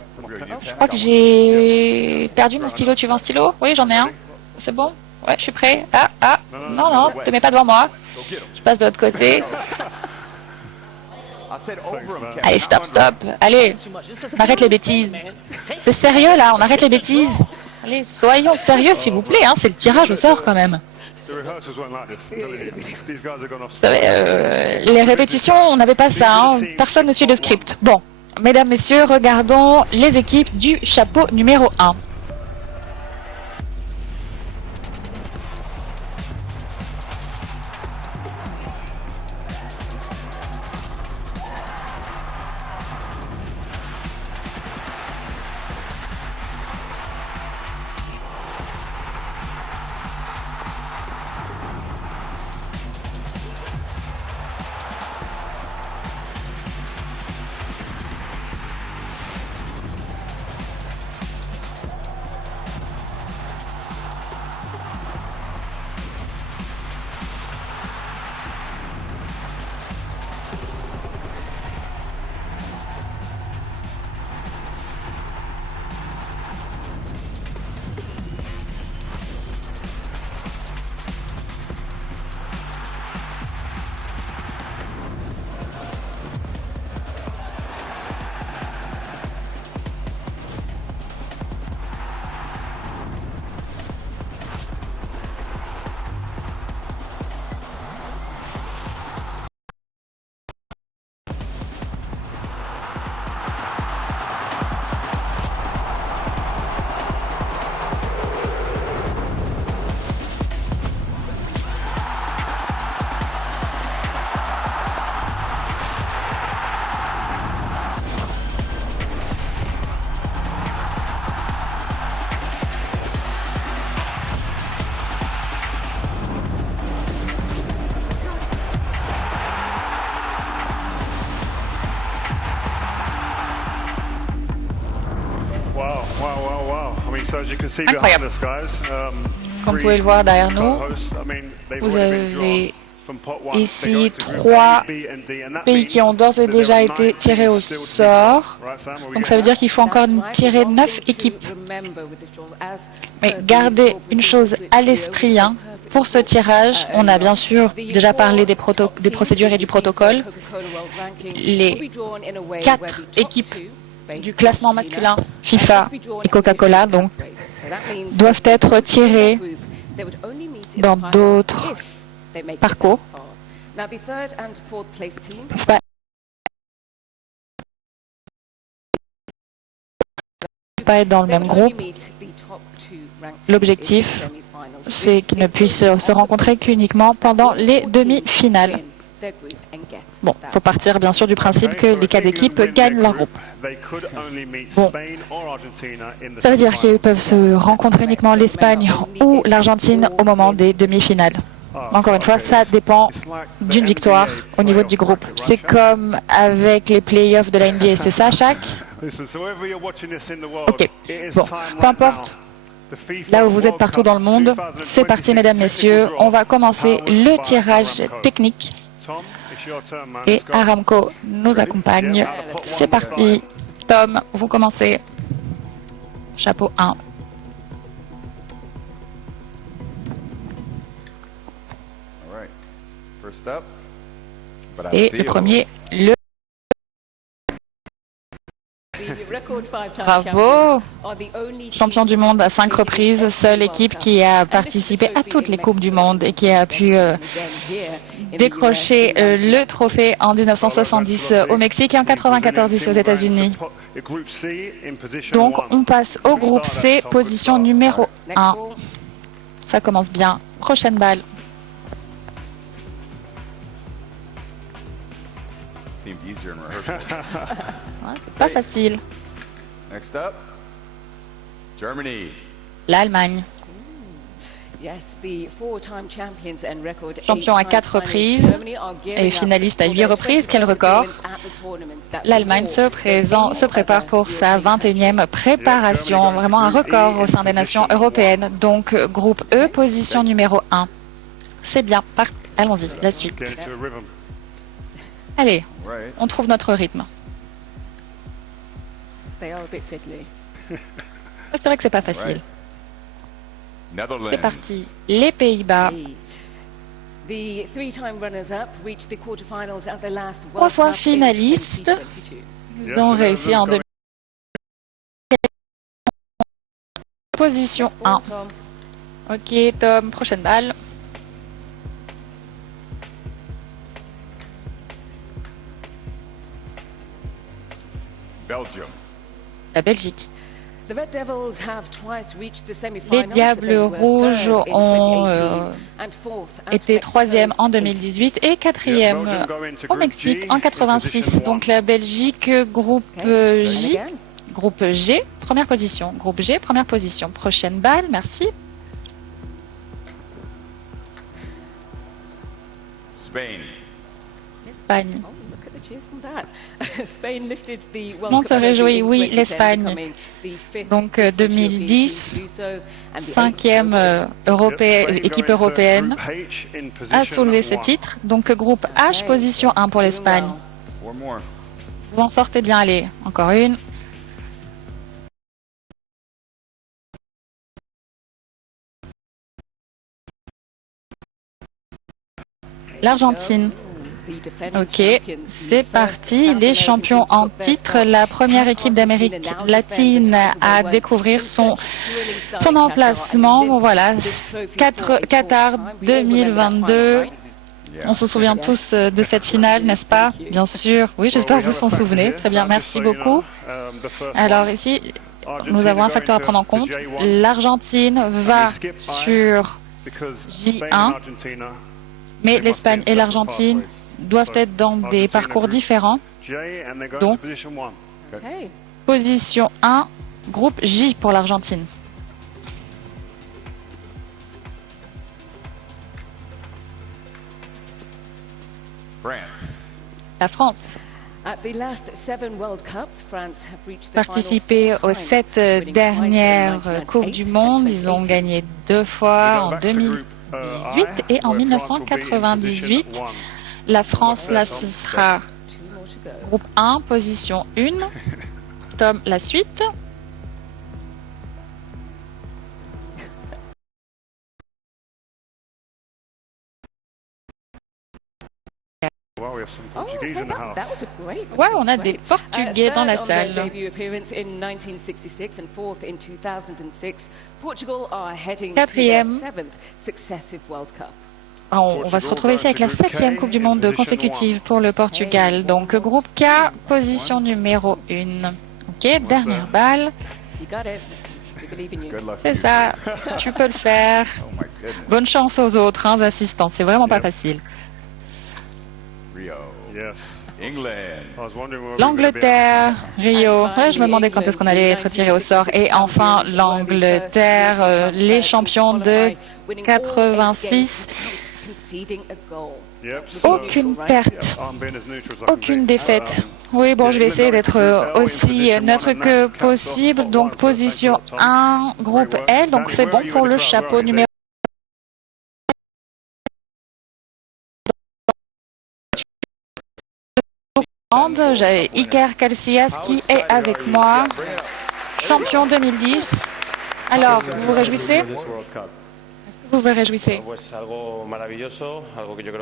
Je crois que j'ai perdu mon stylo. Tu veux un stylo? Oui, j'en ai un. C'est bon? Ouais, je suis prêt. Non, te mets pas devant moi. Je passe de l'autre côté. Allez, stop. Allez, on arrête les bêtises. C'est sérieux, là, on arrête les bêtises. Allez, soyons sérieux, s'il vous plaît, hein, c'est le tirage au sort, quand même. Vous savez, les répétitions, on n'avait pas ça, hein. Personne ne suit le script. Bon, mesdames, messieurs, regardons les équipes du chapeau numéro 1. Incroyable. Comme vous pouvez le voir derrière nous, vous avez ici 3 pays qui ont d'ores et déjà été tirés au sort. Donc ça veut dire qu'il faut encore tirer 9 équipes. Mais gardez une chose à l'esprit, hein, pour ce tirage, on a bien sûr déjà parlé des procédures et du protocole. Les 4 équipes du classement masculin FIFA et Coca-Cola donc doivent être tirés dans d'autres parcours. Faut pas être dans le même groupe. L'objectif, c'est qu'ils ne puissent se rencontrer qu'uniquement pendant les demi-finales. Bon, il faut partir bien sûr du principe que les 4 équipes gagnent leur groupe. Bon, ça veut dire qu'ils peuvent se rencontrer uniquement l'Espagne ou l'Argentine au moment des demi-finales. Encore une fois, ça dépend d'une victoire au niveau du groupe. C'est comme avec les playoffs de la NBA, c'est ça, Shaq? Ok, bon, peu importe. Là où vous êtes partout dans le monde, c'est parti, mesdames, messieurs. On va commencer le tirage technique. Et Aramco nous accompagne. C'est parti. Tom, vous commencez. Chapeau 1. Et le premier, Bravo! Champion du monde à 5 reprises, seule équipe qui a participé à toutes les Coupes du monde et qui a pu décrocher le trophée en 1970 au Mexique et en 1994 ici aux États-Unis. Donc, on passe au groupe C, position numéro 1. Ça commence bien. Prochaine balle. Seemed easier in rehearsal. Ouais, c'est pas facile. Next up, Germany. L'Allemagne. Champion à 4 reprises et finaliste à 8 reprises. Quel record! L'Allemagne se prépare pour sa 21e préparation. Vraiment un record au sein des nations européennes. Donc, groupe E, position numéro 1. C'est bien. Allons-y, la suite. Allez, on trouve notre rythme. C'est vrai que c'est pas facile. C'est parti. Les Pays-Bas. 3 fois finalistes. Ils ont réussi en 2000. Position 1. Ok, Tom, prochaine balle. Belgium. La Belgique. Les Diables Rouges ont été 3e en 2018 et 4e au Mexique en 86. Donc la Belgique, groupe J, groupe G, première position. Groupe G, première position. Prochaine balle, merci. Espagne. Tout le monde se réjouit, oui, l'Espagne. Donc 2010, 5e équipe européenne a soulevé ce titre. Donc groupe H, position 1 pour l'Espagne. Vous en sortez bien, allez, encore une. L'Argentine. Ok, c'est parti. Les champions en titre, la première équipe d'Amérique latine à découvrir son emplacement. Bon, voilà, Qatar 2022. On se souvient tous de cette finale, n'est-ce pas? Bien sûr. Oui, j'espère que vous s'en souvenez. Très bien, merci beaucoup. Alors ici, nous avons un facteur à prendre en compte. L'Argentine va sur J1, mais l'Espagne et l'Argentine doivent être dans des parcours différents. Donc, position 1, groupe J pour l'Argentine. La France. Participé aux 7 dernières Coupes du Monde. Ils ont gagné 2 fois en 2018 et en 1998. La France, là, ce sera groupe 1, position 1. Tom, la suite. Ouais, on a des Portugais dans la salle. 4e. On va se retrouver ici avec la 7e Coupe du Monde consécutive pour le Portugal. Donc, groupe K, position numéro 1. Ok, dernière balle. C'est ça, tu peux le faire. Bonne chance aux autres assistants, c'est vraiment pas facile. L'Angleterre, Rio. Ouais, je me demandais quand est-ce qu'on allait être tiré au sort. Et enfin, l'Angleterre, les champions de 86. Aucune perte, aucune défaite. Oui, bon, je vais essayer d'être aussi neutre que possible. Donc, position 1, groupe L. Donc, c'est bon pour le chapeau numéro. J'ai Iker Casillas qui est avec moi, champion 2010. Alors, vous vous réjouissez? Vous vous réjouissez.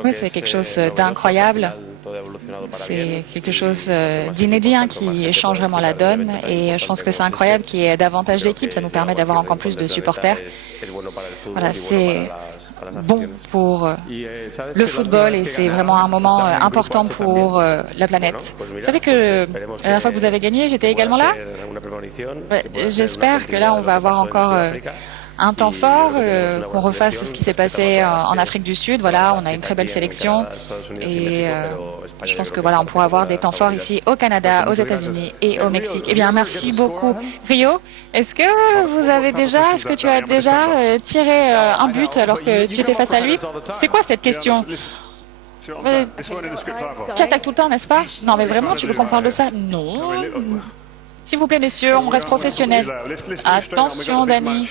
Oui, c'est quelque chose d'incroyable. C'est quelque chose d'inédit qui change vraiment la donne. Et je pense que c'est incroyable qu'il y ait davantage d'équipes. Ça nous permet d'avoir encore plus de supporters. Voilà, c'est bon pour le football et c'est vraiment un moment important pour la planète. Vous savez que la dernière fois que vous avez gagné, j'étais également là. J'espère que là, on va avoir encore un temps fort, qu'on refasse ce qui s'est passé en Afrique du Sud. Voilà, on a une très belle sélection et je pense que voilà, on pourra avoir des temps forts ici au Canada, aux États-Unis et au Mexique. Eh bien, merci beaucoup, Rio. Est-ce que tu as déjà tiré un but alors que tu étais face à lui? C'est quoi cette question? Tu attaques tout le temps, n'est-ce pas? Non, mais vraiment, tu veux qu'on parle de ça? Non. S'il vous plaît, messieurs, on reste professionnels. Attention, Danny.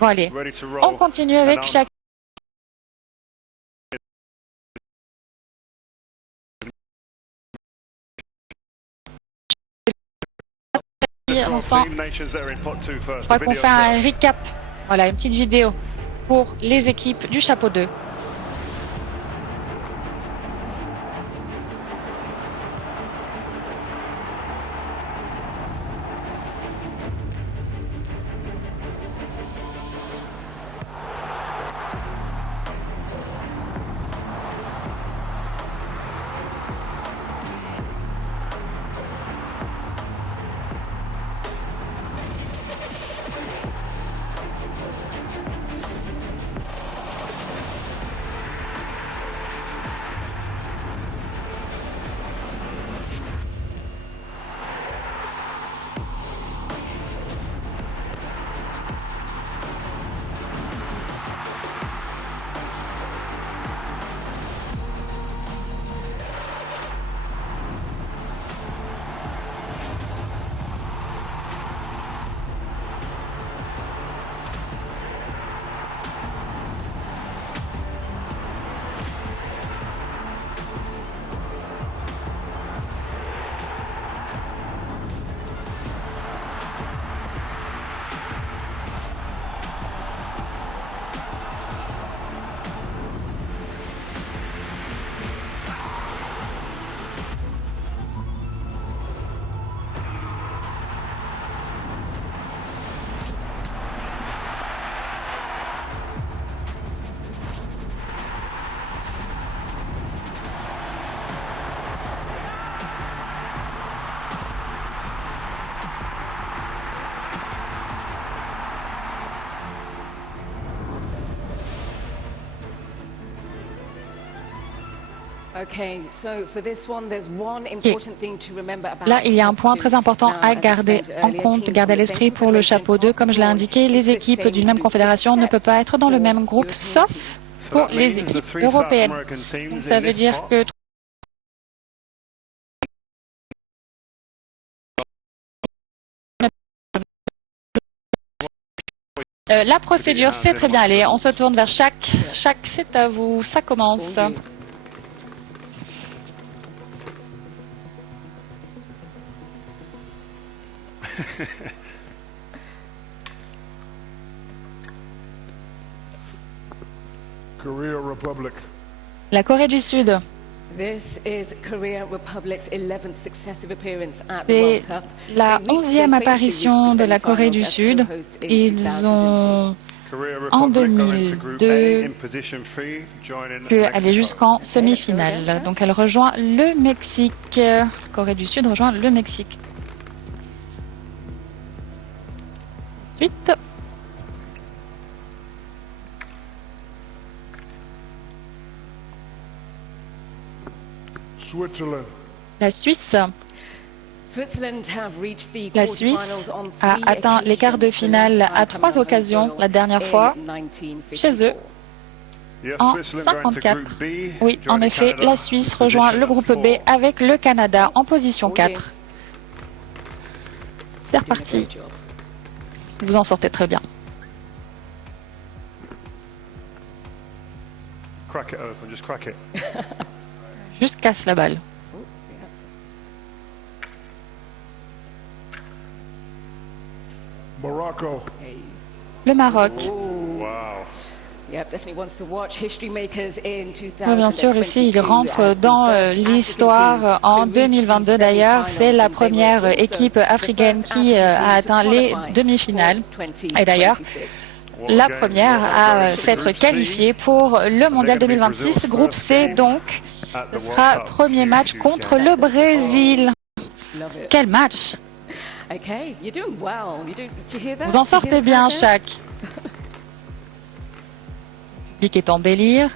Bon, allez, on continue avec chaque... Un instant. Je crois qu'on fait un recap. Voilà, une petite vidéo pour les équipes du chapeau 2. Là, il y a un point très important à garder en compte, garder à l'esprit pour le chapeau 2. Comme je l'ai indiqué, les équipes d'une même confédération ne peuvent pas être dans le même groupe, sauf pour les équipes européennes. Ça veut dire que la procédure, c'est très bien. Allez, on se tourne vers chaque, c'est à vous, ça commence. La Corée du Sud. C'est la 11e apparition de la Corée du Sud. Ils ont, en 2002, pu aller jusqu'en semi-finale. Donc elle rejoint le Mexique. Corée du Sud rejoint le Mexique. Ensuite, la Suisse. La Suisse a atteint les quarts de finale à 3 occasions, la dernière fois chez eux, en 54. Oui, en effet, la Suisse rejoint le groupe B avec le Canada en position 4. C'est reparti. Vous en sortez très bien. Juste casse la balle. Le Maroc. Oui, bien sûr, ici, il rentre dans l'histoire en 2022 d'ailleurs. C'est la première équipe africaine qui a atteint les demi-finales. Et d'ailleurs, la première à s'être qualifiée pour le Mondial 2026. Groupe C, donc, ce sera premier match contre le Brésil. Quel match! Vous en sortez bien, Shaq. Le public est en délire.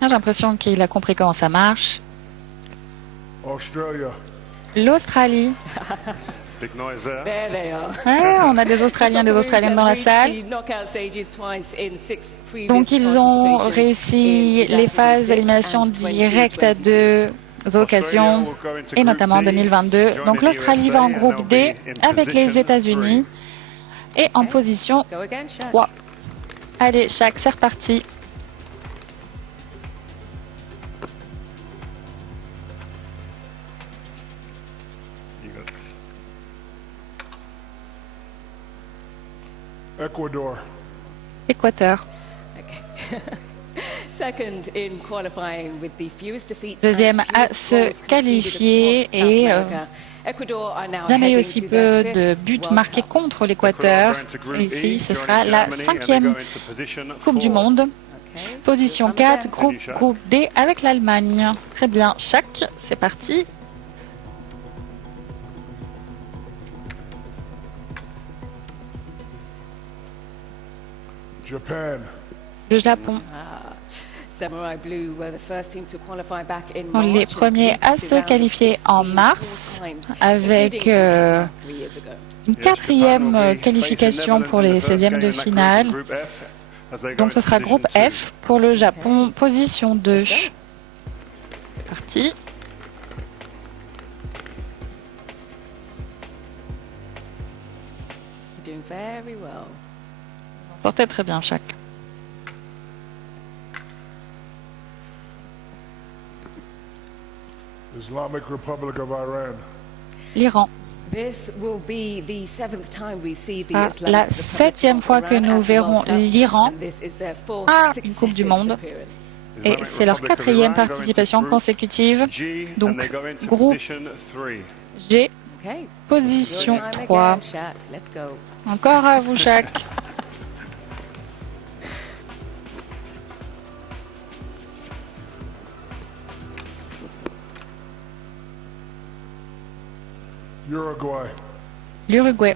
J'ai l'impression qu'il a compris comment ça marche. L'Australie. Ouais, on a des Australiens, des Australiennes dans la salle. Donc ils ont réussi les phases d'élimination directe à deux occasions, et notamment en 2022. Donc l'Australie va en groupe D avec les États-Unis et en position 3. Allez, Shaq, c'est reparti. Équateur. Deuxième à se qualifier et jamais eu aussi peu de buts marqués contre l'Équateur. Ici, ce sera la 5e Coupe du Monde. Position 4, groupe D avec l'Allemagne. Très bien, Shaq, c'est parti. Le Japon. Sont les premiers à se qualifier en mars avec une 4e qualification pour les 16e de finale. Donc ce sera groupe F pour le Japon, position 2. C'est parti. Vous sortez très bien, Shaq. L'Iran. La 7e fois que nous verrons l'Iran à une Coupe du Monde. Et c'est leur 4e participation consécutive. Donc, groupe G, position 3. Encore à vous, Shaq. L'Uruguay.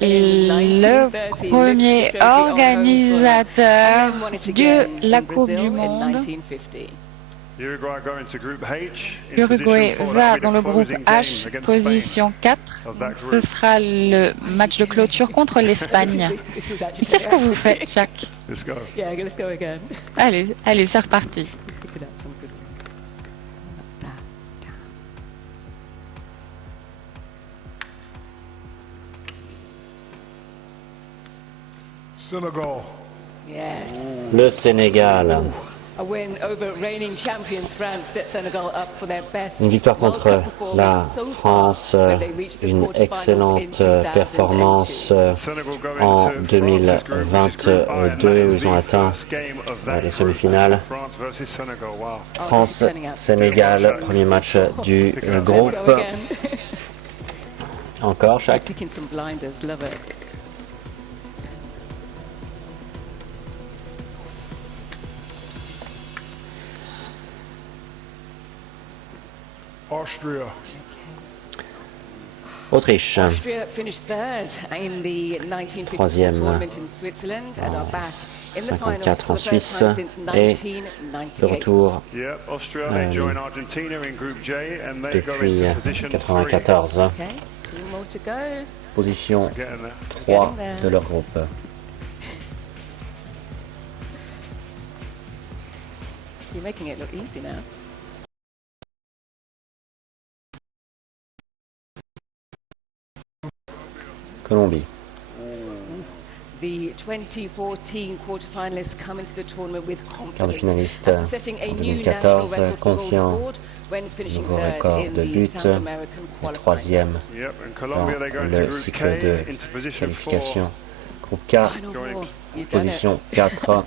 Le premier organisateur de la Coupe du Monde. L'Uruguay va dans le groupe H, position 4. Ce sera le match de clôture contre l'Espagne. Qu'est-ce que vous faites, Shaq? Allez, allez, c'est reparti. Le Sénégal. Une victoire contre la France, une excellente performance en 2022 où ils ont atteint les semi-finales. France-Sénégal, premier match du groupe. Encore, Shaq. Autriche. Troisième en 54 en Suisse et de retour depuis 94. Position 3 de leur groupe. Colombie. The 2014 quarterfinalists come into the tournament with Quart de confidence finaliste after setting a en new national 2014, record for goals confiant, scored when finishing nouveau third record in de the buts, South American et qualifying. troisième Yep, and dans Colombia, they go into le Group cycle K de into position 4. qualification. Groupe K, Final four. You've done it. position 4.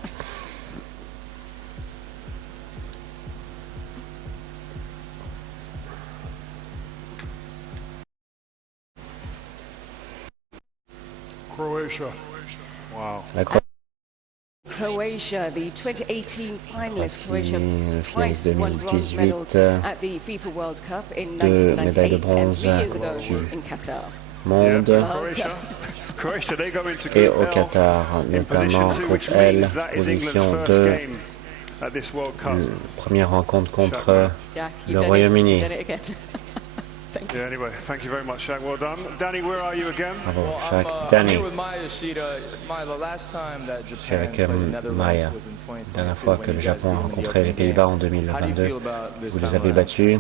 Croatia. Wow. La Croatie, Croatia, the 2018 finalists, Croatia le twice finaliste won bronze medals 2018, at the FIFA World Cup in deux médailles de 1998 and bronze 3 years ago du in Qatar. monde Croatia. Croatia, they go into et Group au L Qatar, in position notamment 2, groupe which L, means that is England's position first 2, game at this World Cup. première rencontre contre Jack, le you've done it. Royaume-Uni. You've done it again. Yeah, anyway, thank you very much, Shaq. Well done. Danny, where are you again? Bravo, Well, Jacques. I'm Danny, here with Maya Yoshida. Maya, the last time that je suis Japan avec played the Netherlands Maya. was in 2022 La dernière fois que when le you guys Japon a beat them in the rencontré les opening Pays-Bas en game. How do you 2022, feel about this vous les time avez around? battus.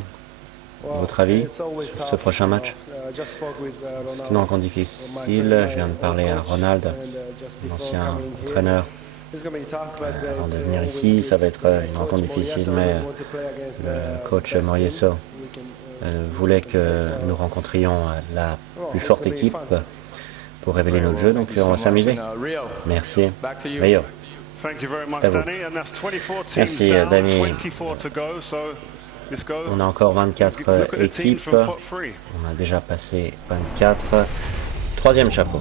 Votre avis sur ce prochain match? C'est une rencontre difficile. Je viens de parler à Ronald, mon ancien entraîneur. Avant de venir ici, ça va être une rencontre difficile, mais le coach Morieso voulait que nous rencontrions la plus forte équipe pour révéler notre jeu, donc on va s'amuser. Merci. Rio. Thank you very much, C'est à vous. Danny. And that's 24 teams Merci, down, Danny. 24 to go. So let's go. On a encore 24 Look at the teams équipes. from pot 3. On a déjà passé 24. Troisième chapeau.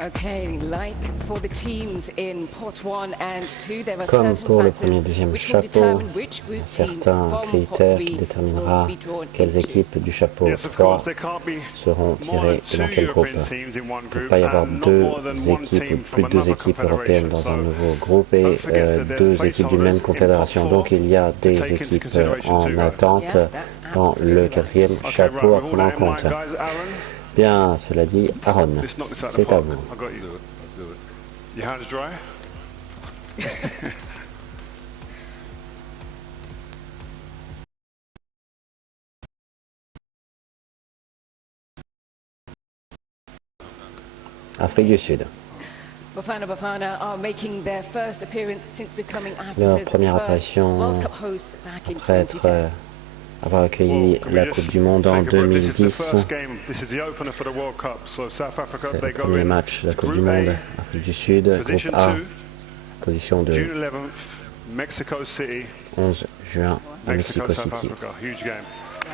Okay, like for the teams in pot 1 and 2, there are Comme certain pour le factors premier et deuxième which will chapeau, determine which group teams certains from pot critères 3 qui will déterminera be drawn quelles into. équipes du chapeau Yes, of 3 course, there can't be seront more tirées than et dans 2 quel groupe. European teams in one Il ne group peut pas y avoir and not deux more than one équipes, team plus from de deux another équipes européennes confederation. dans un So nouveau groupe et don't forget that there's deux équipes d'une même placeholders in confédération. pot Donc 4 il y a to des take into équipes consideration too, en guys. attente Yeah, that's dans absolutely le right. quatrième Okay, right, chapeau à with all prendre en that in mind, compte. guys, Aaron, Bien, cela dit, Aaron, let's knock this out of the c'est à park. vous. I got you. Your hands dry? Afrique du Sud. Bafana Bafana are making their first appearance since becoming Leur Africa's première first apparition World Cup host back in après 2010. avoir accueilli Can we la just Coupe du Monde en take a break? This is the 2010. first game. This is the opener for the World Cup. So South Africa, C'est they le go premier in match de la to Coupe du Group Monde. A, Afrique du Sud, groupe position A, 2, position 2, June 11th, Mexico City, 11 juin à Mexico, Mexico South City. Africa. Huge game.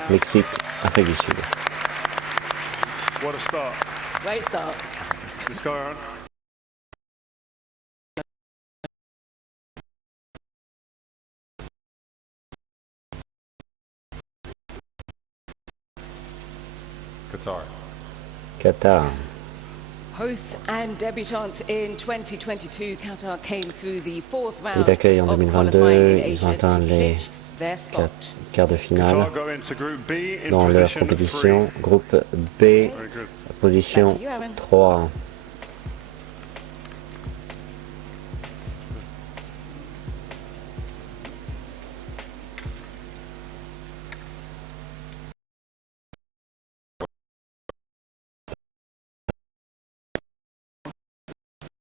Mexique, Afrique du Sud. What a start. Great start. Let's go, Aaron. Qatar. Qatar. Hosts and debutants in 2022, Qatar came through the fourth round Pays d'accueil en of 2022, qualifying in ils ont Asia atteint to les clinch their spot. quarts de finale Qatar go into Group B in dans leur position compétition. 3. Groupe B, Very good. position Back to you, Aaron. 3.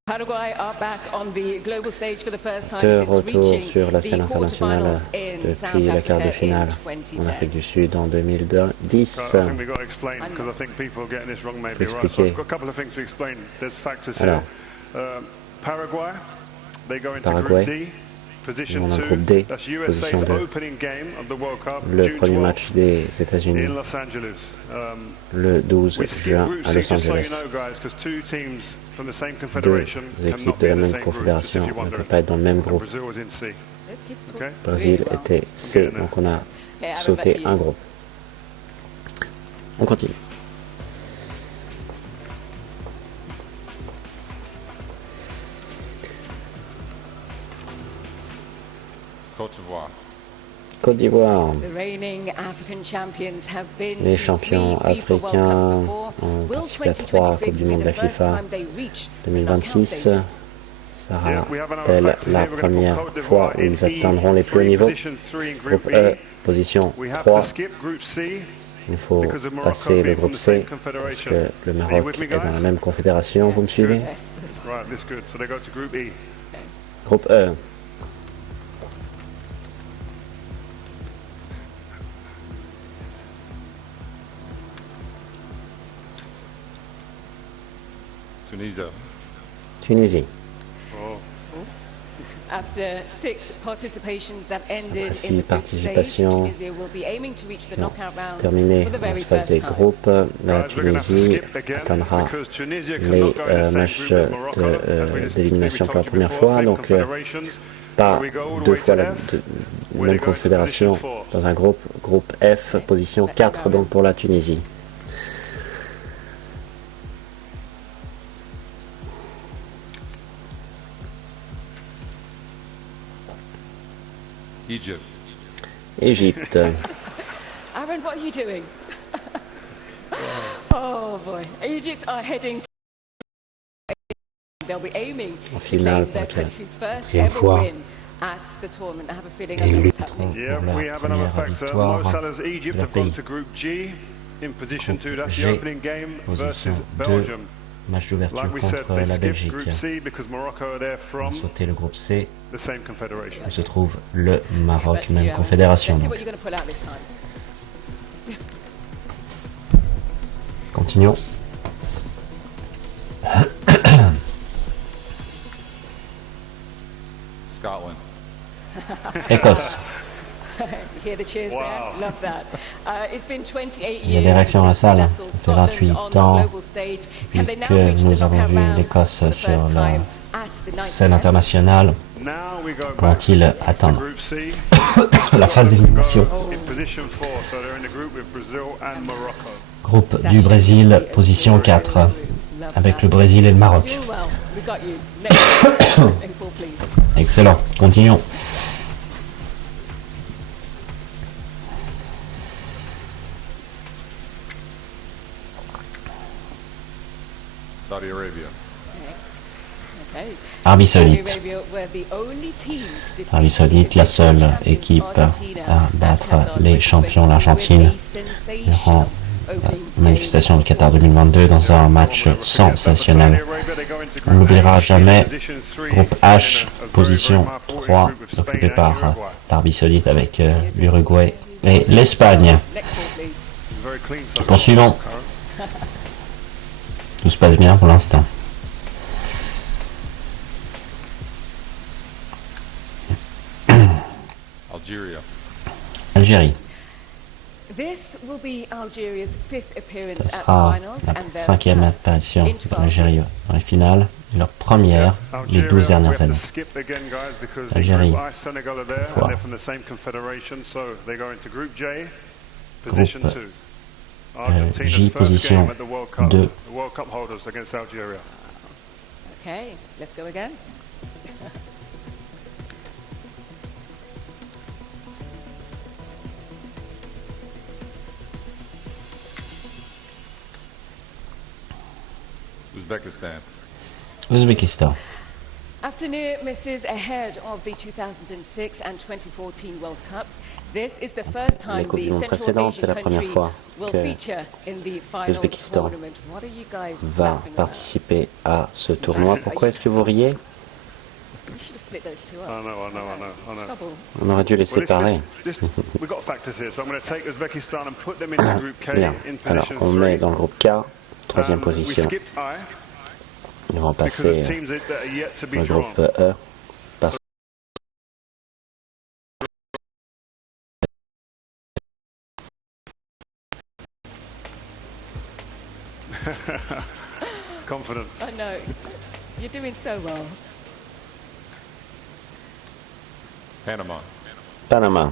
Paraguay are back on the global stage for the first time De since retour reaching sur la the scène internationale quarterfinals in South depuis la quart de Africa finale in en 2010. Afrique du Sud en 2010. I think we've got to explain because I think people are getting this wrong maybe. Right, so I've got a couple of things to explain. There's factors here. Paraguay, they go into Paraguay, Group D, position ils vont dans le 2. groupe D, That's position USA's 2. opening game of the World Cup, Le June premier 12th match des États-Unis, in Los Angeles. le 12 We skip juin Group à C Los just so you Angeles. know, guys, because two teams from the same Deux confederation équipes cannot de be la in the même same group. Just confédération if you ne wonder. peuvent pas être dans le même And groupe. Brazil was in C. Those kids talk Okay. Brésil really well. était C, donc on a Aaron, sauté back to you. un groupe. On continue. Côte d'Ivoire. Côte d'Ivoire, The reigning African champions have been les to champions 3 FIFA World africains Cups before. ont Will participé à 3 Coupes 2026 du be Monde de the la first FIFA time they reach the knockout 2026. stages? Sera-t-elle la première fois où ils atteindront les plus hauts niveaux? Groupe E, position We have 3. to skip Group C. Il faut passer le groupe C parce que le Maroc est dans la même confédération. Vous me suivez? Right, that's good. So they go to Group E. Groupe E. Tunisia. Tunisie. After 6 participations that ended Après in the 6 group stage, participations Tunisia will be aiming to reach the qui ont knockout rounds terminé for the en very phase first des time. groupes, la Guys, we're going to have to Tunisie skip again atteindra because Tunisia les cannot go in the same matchs group as Morocco, as we just d'élimination pour la told you première before, fois. same Donc confederations. pas So we go all the deux way fois to la F, même where they go into confédération position 4. dans un groupe. Groupe F, position 4 donc pour la Tunisie. Egypt. Égypte. Aaron, what are you doing? Oh boy. Egypt are heading to... They'll be aiming En to finale claim their pour la country's first deuxième ever fois. win at the tournament. I have a feeling I Et know ils what's lutteront happening. Yeah, pour we la have another première factor. Mo victoire Salah's Egypt de have gone pays. to Group G in position 2. That's the G, opening game versus position 2, Belgium. match d'ouverture Like we said, contre they la skipped Belgique. Group C because Morocco are there On from a sauté le groupe C, the same confederation. où se trouve le Maroc, Back to you, même Aaron. confédération. Let's see Donc. what you're going to pull out this time. Continuons. Scotland. Écosse. You hear the cheers Wow. there? Love that. It's been 28 Il y a years des réactions à la since we salle. wrestled Ça fait 28 Scotland on the ans global stage. Can they now que reach the nous avons knockout vu rounds l'Écosse for the sur first la time at the night scène test? internationale. Now we go back Pourront-ils to atteindre Group C. la phase d'élimination? In position 4, so they're in the group with Brazil and Morocco. Groupe du Brésil, position 4, avec le Brésil et le Maroc. Doing well. We got you. Next April, please. Excellent. Continuons. Saudi Arabia. Okay. Arabie Saudi Saoudite. Arabia were the only team to defeat Arabie Saoudite, la seule champions équipe Argentina à at battre Qatar les 2022 champions, with l'Argentine, a durant sensational la opening manifestation du Qatar 2022 dans un match sensationnel. On ne l'oubliera jamais. Groupe H, position 3, occupé par l'Arabie Saoudite avec l'Uruguay et l'Espagne. Next ball, please. Poursuivons. Tout se passe bien pour l'instant. Algeria. Algérie. This will be Algeria's fifth appearance Ce at sera finals la and their 5e first apparition in de 12 l'Algérie years. dans les finales, leur première les 12 dernières années. Algérie, Groupe fois. Groupe J position 2. The World Cup holders against Algeria. Okay, let's go again. Uzbekistan. Ouzbékistan. After near misses ahead of the 2006 and 2014 World Cups, this is the first La time Coupe du the Monde Central précédente, c'est Asian la première country fois will que feature in the final l'Ouzbékistan tournament. What are you guys va laughing at? participer à ce tournoi. Pourquoi est-ce que vous riez? You should have split those two up. I know. Trouble. On aurait dû les séparer. We've got factors here, so I'm going to take Uzbekistan and put them into Group K Bien. in Alors, position on met 3. dans le groupe K, troisième We position. skipped I Ils vont because passer of teams that are yet to be au drawn. groupe E. Parce Confidence. I know. You're doing so well. Panama. Panama.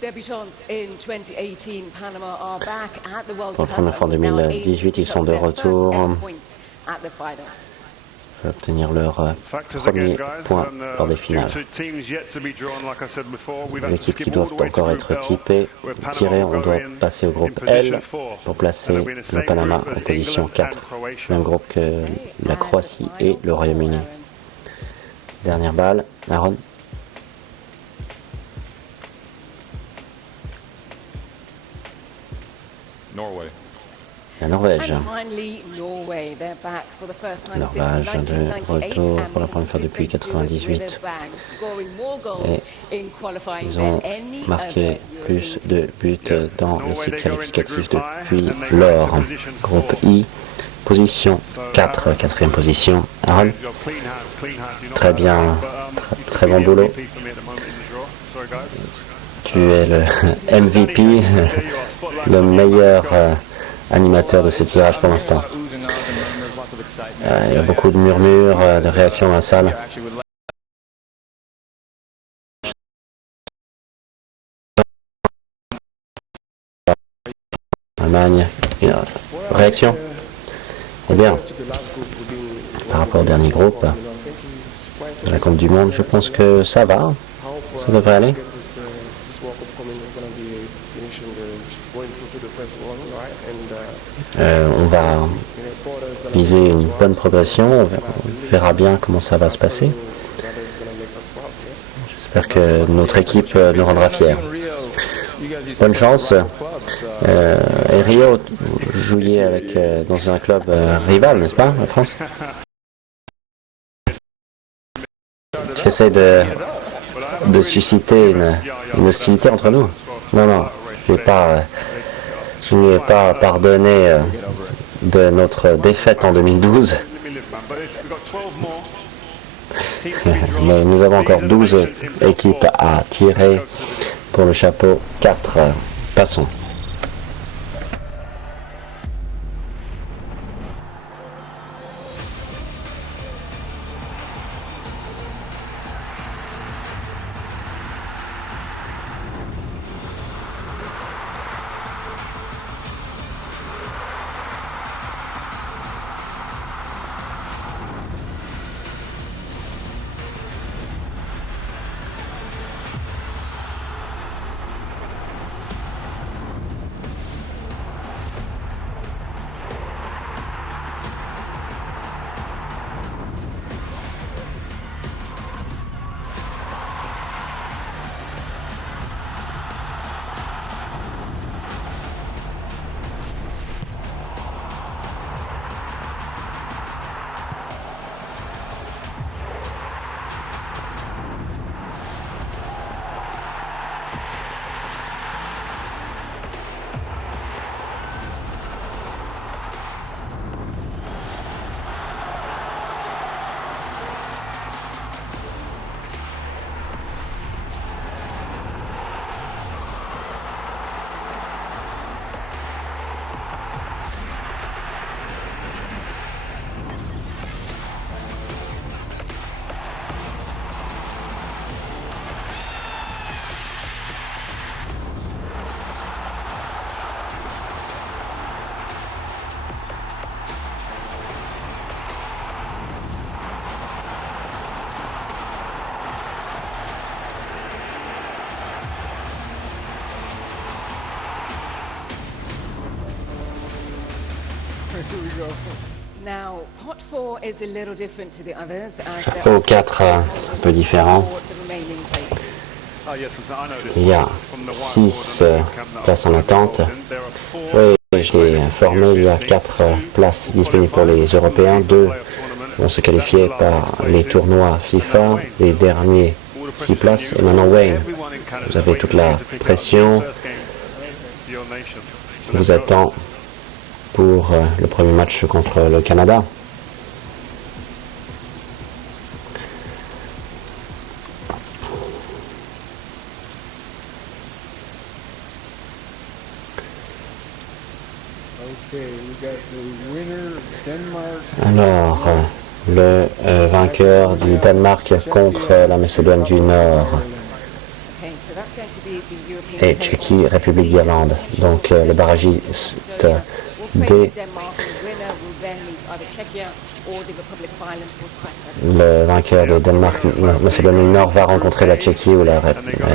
Debutants in 2018, Panama are back at the World Pour Cup. la première fois en and will now aim to 2018, ils pick sont up de their first retour. ever point at the finals. Obtenir leur Factors again, premier guys, point and lors des due finales. to teams yet to be drawn, like I said before, we've Les had to équipes qui skip all doivent the way to encore Group être L, typées, where Panama tirées, will on go doit in passer au groupe position L 4. pour placer And they'll be in the le same Panama group en as position England 4. and Croatia. Même groupe que la Croatie et le Royaume-Uni. Dernière balle, Aaron. Norway. La Norvège. And finally, Norway. They're back for the first time since Norvège de 1998 retour and pour la première fois depuis they do it with 98. a bang, scoring more goals Et in qualifying ils than ont any marqué other plus European de buts dans les Norway, cycles they go into qualificatifs Group I, depuis and they go l'or. into position Groupe 4. I, position 4, quatrième position. Aaron, Job, clean hands, clean hands. You're not très bad bien, at it, but, you très could bon be boulot. MVP for me at the moment in the draw. Sorry, guys. Tu es le MVP, le meilleur animateur de ce tirage pour l'instant. Il y a beaucoup de murmures, de réactions dans la salle. Allemagne, réaction? Eh bien, par rapport au dernier groupe de la Coupe du Monde, je pense que ça va, ça devrait aller. On va viser une bonne progression, on verra bien comment ça va se passer. J'espère que notre équipe nous rendra fiers. Bonne chance. Et Rio, vous jouiez avec, dans un club rival, n'est-ce pas, la France? Tu essaies de susciter une hostilité entre nous? Non, je ne lui ai pas pardonné de notre défaite en 2012. Mais nous avons encore 12 équipes à tirer pour le chapeau 4. Passons. Now, pot 4 is a little different to the others, as there Pot are 4 un peu différent. for the remaining places. Oh, yes, I know this Il y a from the 6 whiteboard and the camp that places en I was attente. involved in. There are 4 Oui, j'étais informé, il y a 4 places disponibles pour les Européens, 2 vont se qualifier par les tournois FIFA, les derniers 6 places. Et maintenant Wayne, vous avez toute la pression, vous attend pour le premier match contre le Canada. Alors, le vainqueur du Danemark contre la Macédoine du Nord Okay, so that's going to be the European et Tchéquie, République d'Irlande. Donc le barragiste D, Denmark, and winner will then meet either Czechia or the Republic of Ireland for spectators. le vainqueur de Danemark, Macédoine du Nord va rencontrer la Tchéquie ou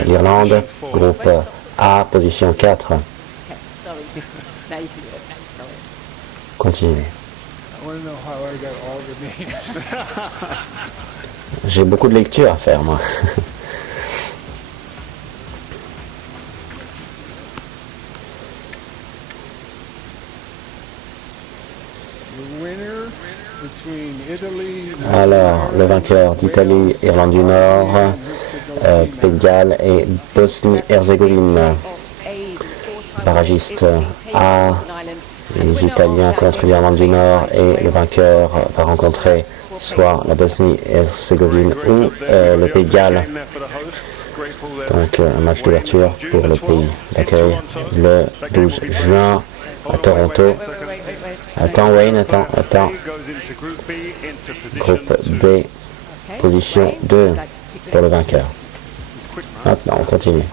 l'Irlande. Groupe A, position 4. Okay, sorry. Now you can do it. Sorry. Continuez. J'ai beaucoup de lectures à faire, moi. Alors, le vainqueur d'Italie, Irlande du Nord, Pays de Galles et Bosnie-Herzégovine. Barragiste A, les Italiens contre l'Irlande du Nord et le vainqueur va rencontrer soit la Bosnie-Herzégovine ou le Pays de Galles. Donc un match d'ouverture pour le pays d'accueil le 12 juin à Toronto. Attends Wayne, attends. Groupe B, position 2 pour le vainqueur. Maintenant on continue.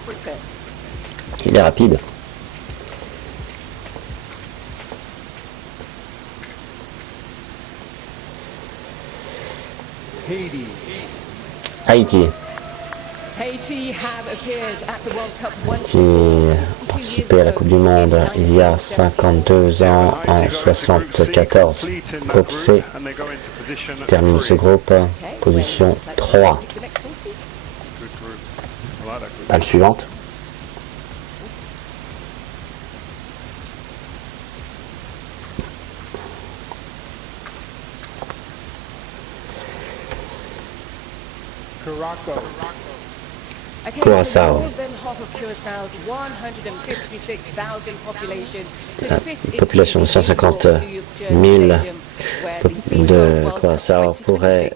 Il est rapide. Haïti. Haïti a participé à la Coupe du Monde il y a 52 ans, en 74. Groupe C termine ce groupe, position 3. Balle suivante. Curaçao. La population de 150 000 de Curaçao pourrait,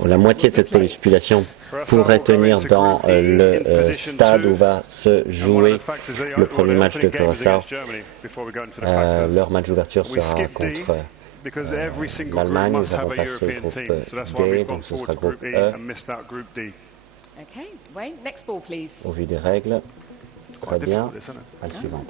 ou la moitié de cette population pourrait tenir dans le stade où va se jouer le premier match de Curaçao. Leur match d'ouverture sera contre l'Allemagne. Nous avons passé le groupe D, donc ce sera groupe E. Okay, Wayne, next ball, please. Au vu des règles, très bien. À la suivante.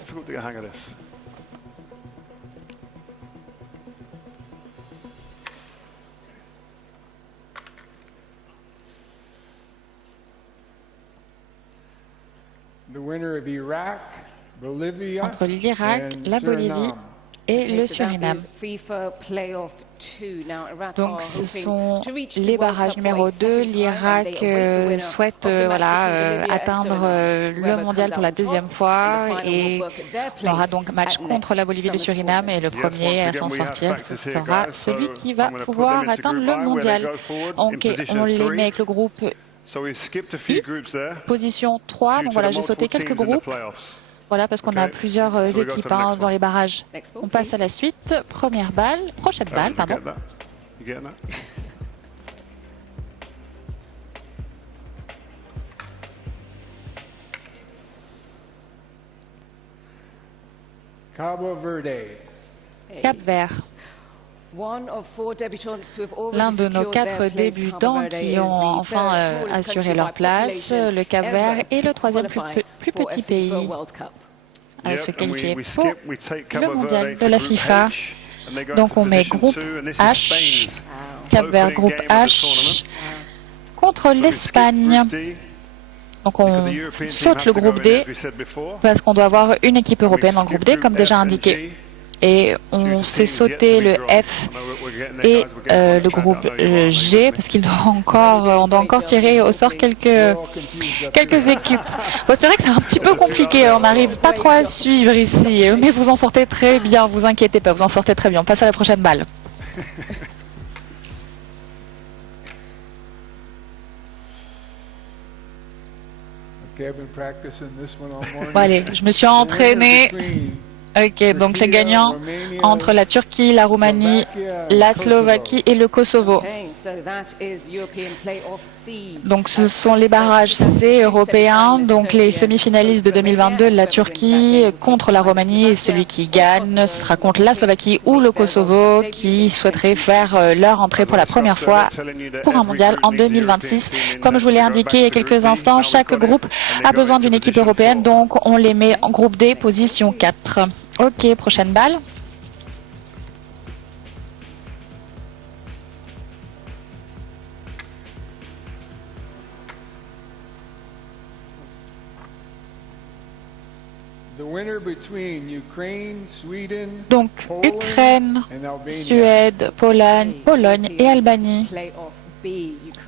Entre l'Irak, la Bolivie et le Suriname. Donc ce sont les barrages numéro 2. L'Irak souhaite atteindre le mondial pour la deuxième fois et on aura donc match contre la Bolivie et le Suriname et le premier à s'en sortir, ce sera celui qui va pouvoir atteindre le mondial. Donc on les met avec le groupe I, position 3. Donc voilà, j'ai sauté quelques groupes. Voilà, parce qu'on a plusieurs équipes dans les barrages. On passe à la suite. Prochaine balle, pardon. Cap-Vert. L'un de nos 4 débutants qui ont enfin assuré leur place. Le Cap-Vert est le troisième plus petit pays à se qualifier pour le mondial de la FIFA. Donc on met groupe H, Cap-Vert groupe H contre l'Espagne. Donc on saute le groupe D parce qu'on doit avoir une équipe européenne dans le groupe D comme déjà indiqué. et on fait sauter le F et le groupe G parce on doit encore tirer au sort quelques équipes. Bon, c'est vrai que c'est un petit peu compliqué, on n'arrive pas trop à suivre ici, mais vous en sortez très bien, vous inquiétez pas, vous en sortez très bien. On passe à la prochaine balle. Bon, allez, je me suis entraîné. Ok, donc les gagnants entre la Turquie, la Roumanie, la Slovaquie et le Kosovo. Donc ce sont les barrages C européens, donc les semi-finalistes de 2022, la Turquie contre la Roumanie, et celui qui gagne sera contre la Slovaquie ou le Kosovo qui souhaiterait faire leur entrée pour la première fois pour un mondial en 2026. Comme je vous l'ai indiqué il y a quelques instants, chaque groupe a besoin d'une équipe européenne, donc on les met en groupe D, position 4. Ok, prochaine balle. Donc, Ukraine, Suède, Pologne et Albanie.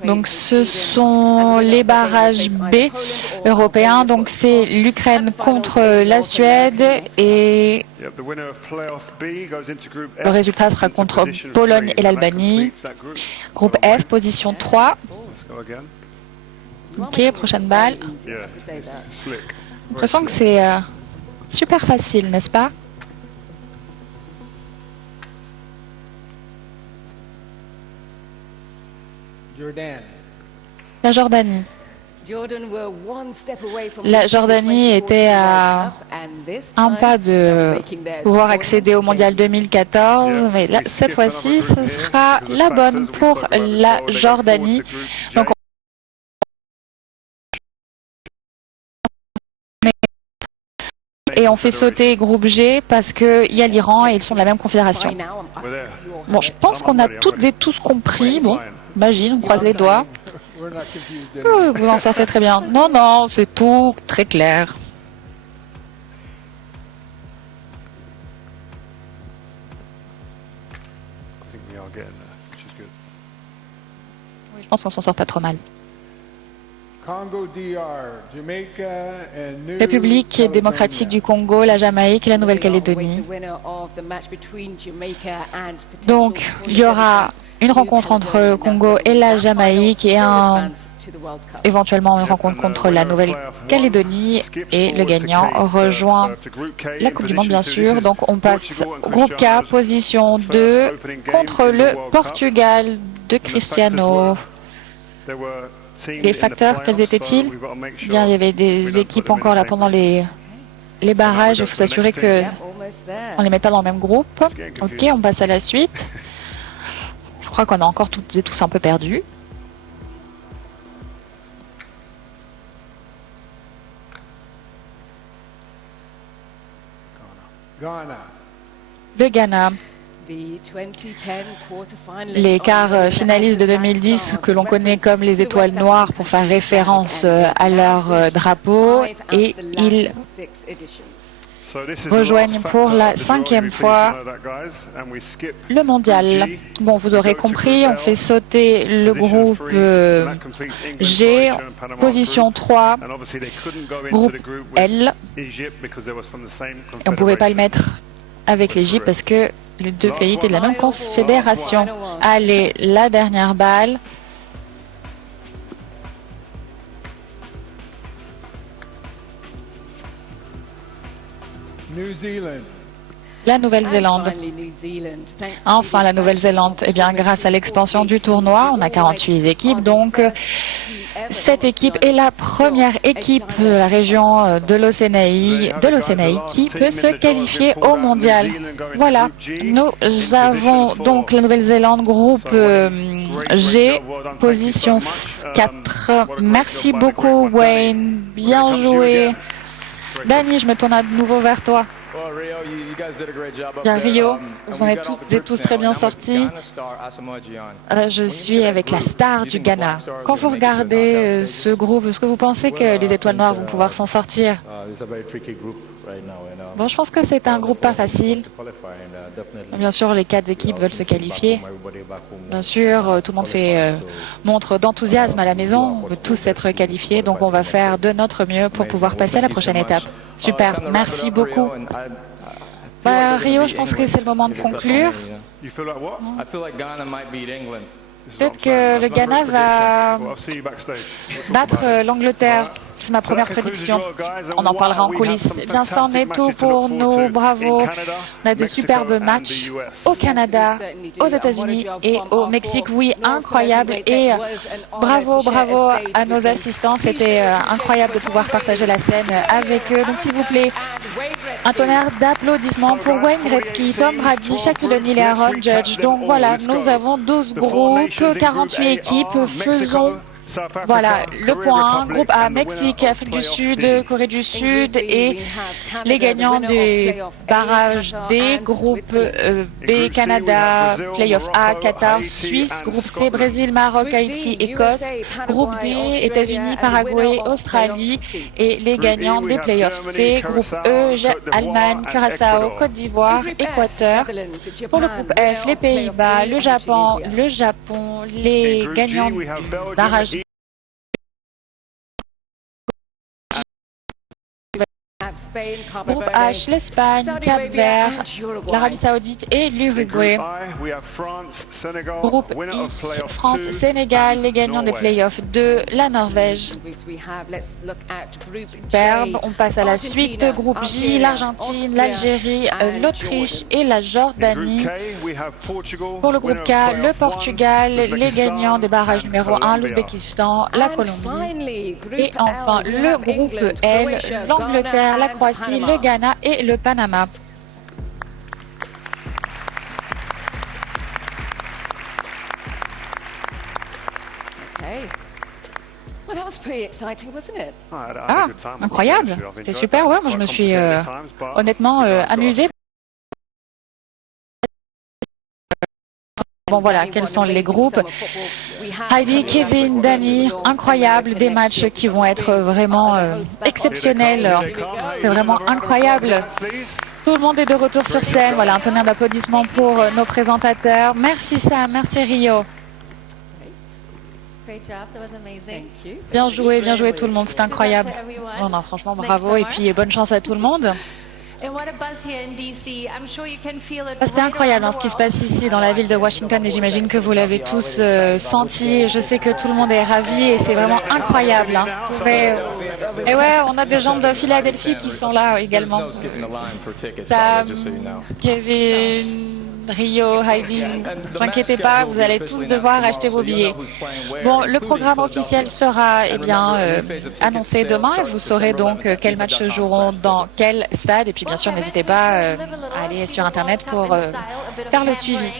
Donc, ce sont les barrages B européens. Donc, c'est l'Ukraine contre la Suède et le résultat sera contre Pologne et l'Albanie. Groupe F, position 3. Ok, prochaine balle. J'ai l'impression que c'est super facile, n'est-ce pas? La Jordanie. La Jordanie était à un pas de pouvoir accéder au Mondial 2014, mais là, cette fois-ci, ce sera la bonne pour la Jordanie. Donc, et on fait sauter groupe G parce qu'il y a l'Iran et ils sont de la même confédération. Bon, je pense qu'on a toutes et tous compris. Bon, imagine, on croise les doigts. Vous en sortez très bien. Non, non, c'est tout très clair. Je pense qu'on s'en sort pas trop mal. République démocratique du Congo, la Jamaïque et la Nouvelle-Calédonie. Donc, il y aura une rencontre entre le Congo et la Jamaïque et éventuellement une rencontre contre la Nouvelle-Calédonie et le gagnant rejoint la Coupe du Monde, bien sûr. Donc, on passe au groupe K, position 2 contre le Portugal de Cristiano. Les facteurs, quels étaient-ils? Bien, il y avait des équipes encore là pendant les barrages. Il faut s'assurer qu'on ne les met pas dans le même groupe. Ok, on passe à la suite. Je crois qu'on a encore toutes et tous un peu perdu. Le Ghana. Les quarts finalistes de 2010 que l'on connaît comme les étoiles noires pour faire référence à leur drapeau, et ils rejoignent pour la 5e fois le mondial. Bon, vous aurez compris, on fait sauter le groupe G, position 3, groupe L, et on ne pouvait pas le mettre avec l'Égypte parce que les deux pays étaient de la même confédération. Allez, la dernière balle. La Nouvelle-Zélande. Enfin, la Nouvelle-Zélande. Eh bien, grâce à l'expansion du tournoi, on a 48 équipes. Donc, cette équipe est la première équipe de la région de l'Océanie qui peut se qualifier au mondial. Voilà. Nous avons donc la Nouvelle-Zélande, groupe G, position 4. Merci beaucoup, Wayne. Bien joué. Dani, je me tourne à nouveau vers toi. Bien, Rio, vous en êtes toutes et tous très bien sortis. Je suis avec la star du Ghana. Quand vous regardez ce groupe, est-ce que vous pensez que les Étoiles Noires vont pouvoir s'en sortir? Bon, je pense que c'est un groupe pas facile. Bien sûr, les 4 équipes veulent se qualifier. Bien sûr, tout le monde fait montre d'enthousiasme à la maison. On veut tous être qualifiés, donc on va faire de notre mieux pour pouvoir passer à la prochaine étape. Super, merci beaucoup. Rio, je pense que c'est le moment de conclure. Peut-être que le Ghana va battre l'Angleterre. C'est ma première prédiction. On en parlera en coulisses. Eh bien, ça en est tout pour nous. Bravo. On a de superbes matchs au Canada, aux États-Unis et au Mexique. Oui, incroyable. Et bravo, bravo à nos assistants. C'était incroyable de pouvoir partager la scène avec eux. Donc, s'il vous plaît, un tonnerre d'applaudissements pour Wayne Gretzky, Tom Brady, Shaquille O'Neal et Aaron Judge. Donc, voilà, nous avons 12 groupes, 48 équipes. Faisons... Voilà, le point, groupe A, Mexique, Afrique du Sud, Corée du Sud et les gagnants des barrages D, groupe B, Canada, Playoff A, Qatar, Suisse, groupe C, Brésil, Maroc, Haïti, Écosse, groupe D, États-Unis, Paraguay, Australie et les gagnants des Playoffs C, groupe E, Allemagne, Curaçao, Côte d'Ivoire, Équateur. Pour le groupe F, les Pays-Bas, le Japon, les gagnants des barrages Groupe H, l'Espagne, Cap-Vert, l'Arabie Saoudite et l'Uruguay. Groupe I, France, Sénégal, les gagnants des playoffs de la Norvège. Superbe, on passe à la suite. Groupe J, l'Argentine, l'Algérie, l'Autriche et la Jordanie. Pour le groupe K, le Portugal, les gagnants des barrages numéro 1, l'Ouzbékistan, la Colombie. Et enfin, le groupe L, l'Angleterre, la Croatie, le Ghana et le Panama. Ah, incroyable. C'était super, ouais, moi je me suis honnêtement amusée. Bon voilà, quels sont les groupes? Heidi, Kevin, Danny, incroyable, des matchs qui vont être vraiment exceptionnels. C'est vraiment incroyable. Tout le monde est de retour sur scène. Voilà, un tonnerre d'applaudissements pour nos présentateurs. Merci Sam, merci Rio. Bien joué tout le monde, c'est incroyable. Non, non, franchement, bravo et puis bonne chance à tout le monde. C'est incroyable ce qui se passe ici dans la ville de Washington et j'imagine que vous l'avez tous senti. Je sais que tout le monde est ravi et c'est vraiment incroyable. Hein. Et ouais, on a des gens de Philadelphie qui sont là également. Sam, Kevin, Rio, Heidi, ne vous inquiétez pas, vous allez tous devoir acheter vos billets. Bon, le programme officiel sera annoncé demain et vous saurez donc quels matchs joueront dans quel stade. Et puis bien sûr, n'hésitez pas à aller sur Internet pour faire le suivi.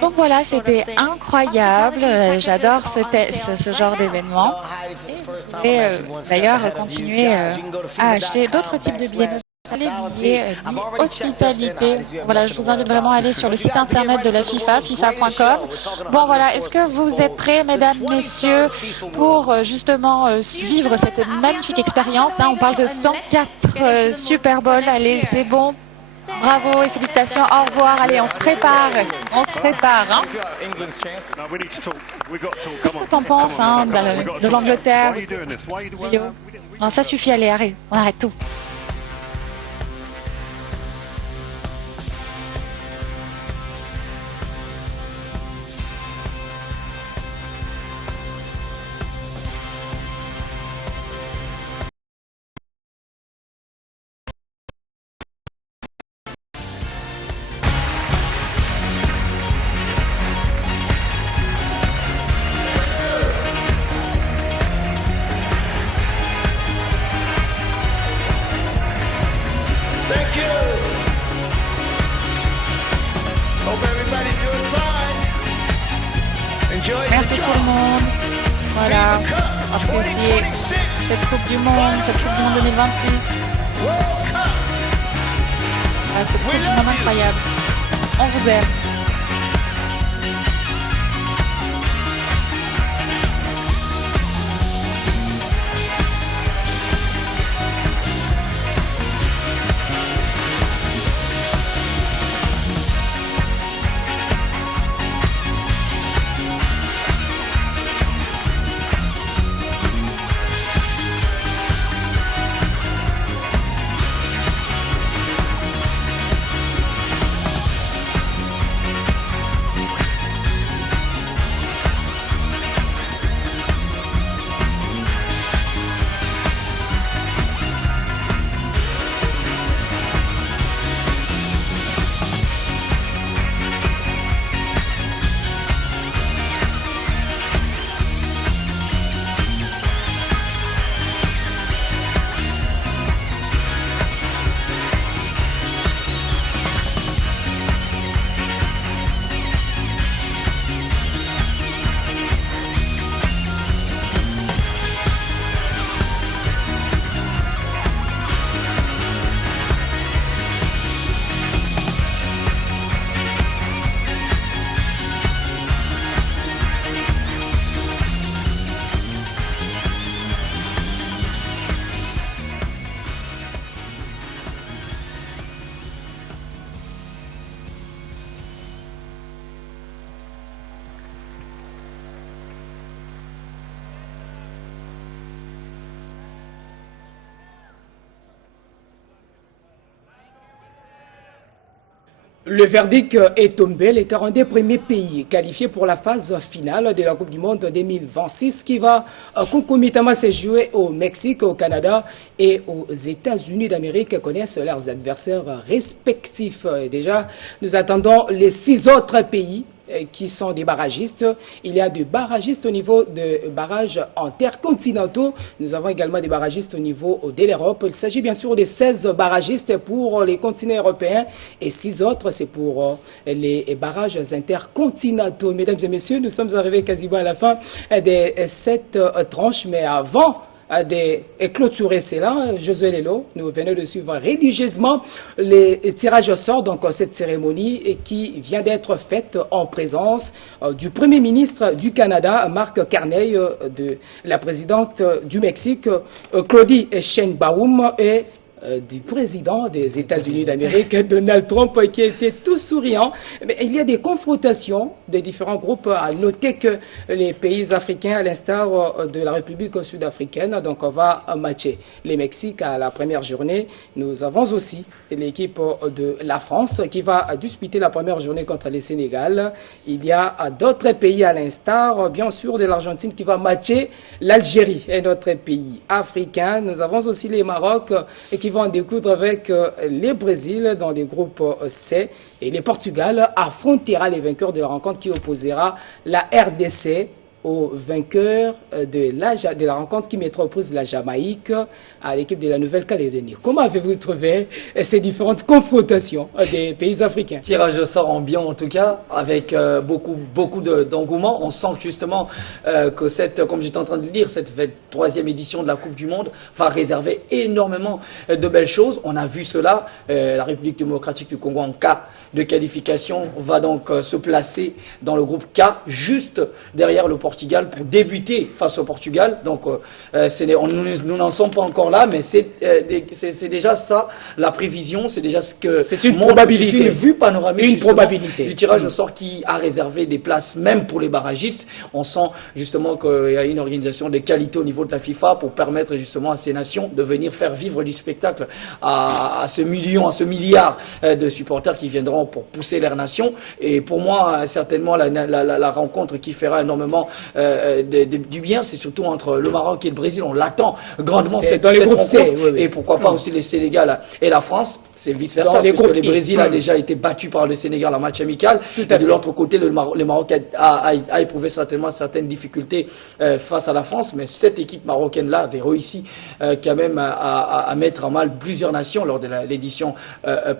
Donc voilà, c'était incroyable. J'adore ce genre d'événement. Et d'ailleurs, continuer à acheter d'autres types de billets. Les billets dits hospitalité. Voilà, je vous invite vraiment à aller sur le site internet de la FIFA, fifa.com. Bon voilà, est-ce que vous êtes prêts, mesdames, messieurs, pour justement vivre cette magnifique expérience, hein? On parle de 104 Super Bowl. Allez, c'est bon. Bravo et félicitations. Au revoir. Allez, on se prépare. On se prépare. Hein? Qu'est-ce que t'en penses de l'Angleterre? Non, ça suffit. Allez, arrête. On arrête tout. Merci tout le monde. Voilà, appréciez cette Coupe du Monde 2026. cette Coupe du Monde incroyable. On vous aime. Le verdict est tombé. Les 42 premiers pays qualifiés pour la phase finale de la Coupe du Monde 2026 qui va concomitamment se jouer au Mexique, au Canada et aux États-Unis d'Amérique connaissent leurs adversaires respectifs. Et déjà, nous attendons les 6 autres pays qui sont des barragistes. Il y a des barragistes au niveau de barrages intercontinentaux. Nous avons également des barragistes au niveau de l'Europe. Il s'agit bien sûr de 16 barragistes pour les continents européens et 6 autres, c'est pour les barrages intercontinentaux. Mesdames et messieurs, nous sommes arrivés quasiment à la fin de cette tranche, mais avant de clôturer cela, Josué Lelo, nous venons de suivre religieusement les tirages au sort, donc cette cérémonie qui vient d'être faite en présence du Premier ministre du Canada, Marc Carney, de la présidente du Mexique, Claudie Sheinbaum, et du président des États-Unis d'Amérique, Donald Trump, qui était tout souriant. Mais il y a des confrontations de différents groupes. À noter que les pays africains, à l'instar de la République sud-africaine, donc on va matcher les Mexiques à la première journée. Nous avons aussi l'équipe de la France qui va disputer la première journée contre le Sénégal. Il y a d'autres pays, à l'instar, bien sûr, de l'Argentine qui va matcher l'Algérie, et notre pays africain. Nous avons aussi les Maroc qui vont en découdre avec les Brésil dans les groupes C, et le Portugal affrontera les vainqueurs de la rencontre qui opposera la RDC au vainqueur de la rencontre qui mettra aux prises la Jamaïque à l'équipe de la Nouvelle-Calédonie. Comment avez-vous trouvé ces différentes confrontations des pays africains? Tirage au sort ambiant en tout cas, avec beaucoup d'engouement. On sent justement que comme j'étais en train de le dire, cette 3e édition de la Coupe du Monde va réserver énormément de belles choses. On a vu cela, la République démocratique du Congo en cas de qualification va donc se placer dans le groupe K, juste derrière le Portugal pour débuter face au Portugal. Donc nous n'en sommes pas encore là, mais c'est déjà ça la prévision, c'est déjà ce que c'est une probabilité, c'est une vue panoramique, une probabilité du tirage au sort qui a réservé des places même pour les barragistes. On sent justement qu'il y a une organisation de qualité au niveau de la FIFA pour permettre justement à ces nations de venir faire vivre du spectacle à ce milliard de supporters qui viendront pour pousser leur nation. Et pour moi, certainement, la rencontre qui fera énormément du bien, c'est surtout entre le Maroc et le Brésil. On l'attend grandement cette rencontre. C, oui. Et pourquoi pas aussi le Sénégal et la France. C'est vice-versa, puisque le Brésil a déjà été battu par le Sénégal en match amical. Et de l'autre côté, le Maroc a éprouvé certainement certaines difficultés face à la France. Mais cette équipe marocaine-là avait réussi quand même à mettre en mal plusieurs nations lors de l'édition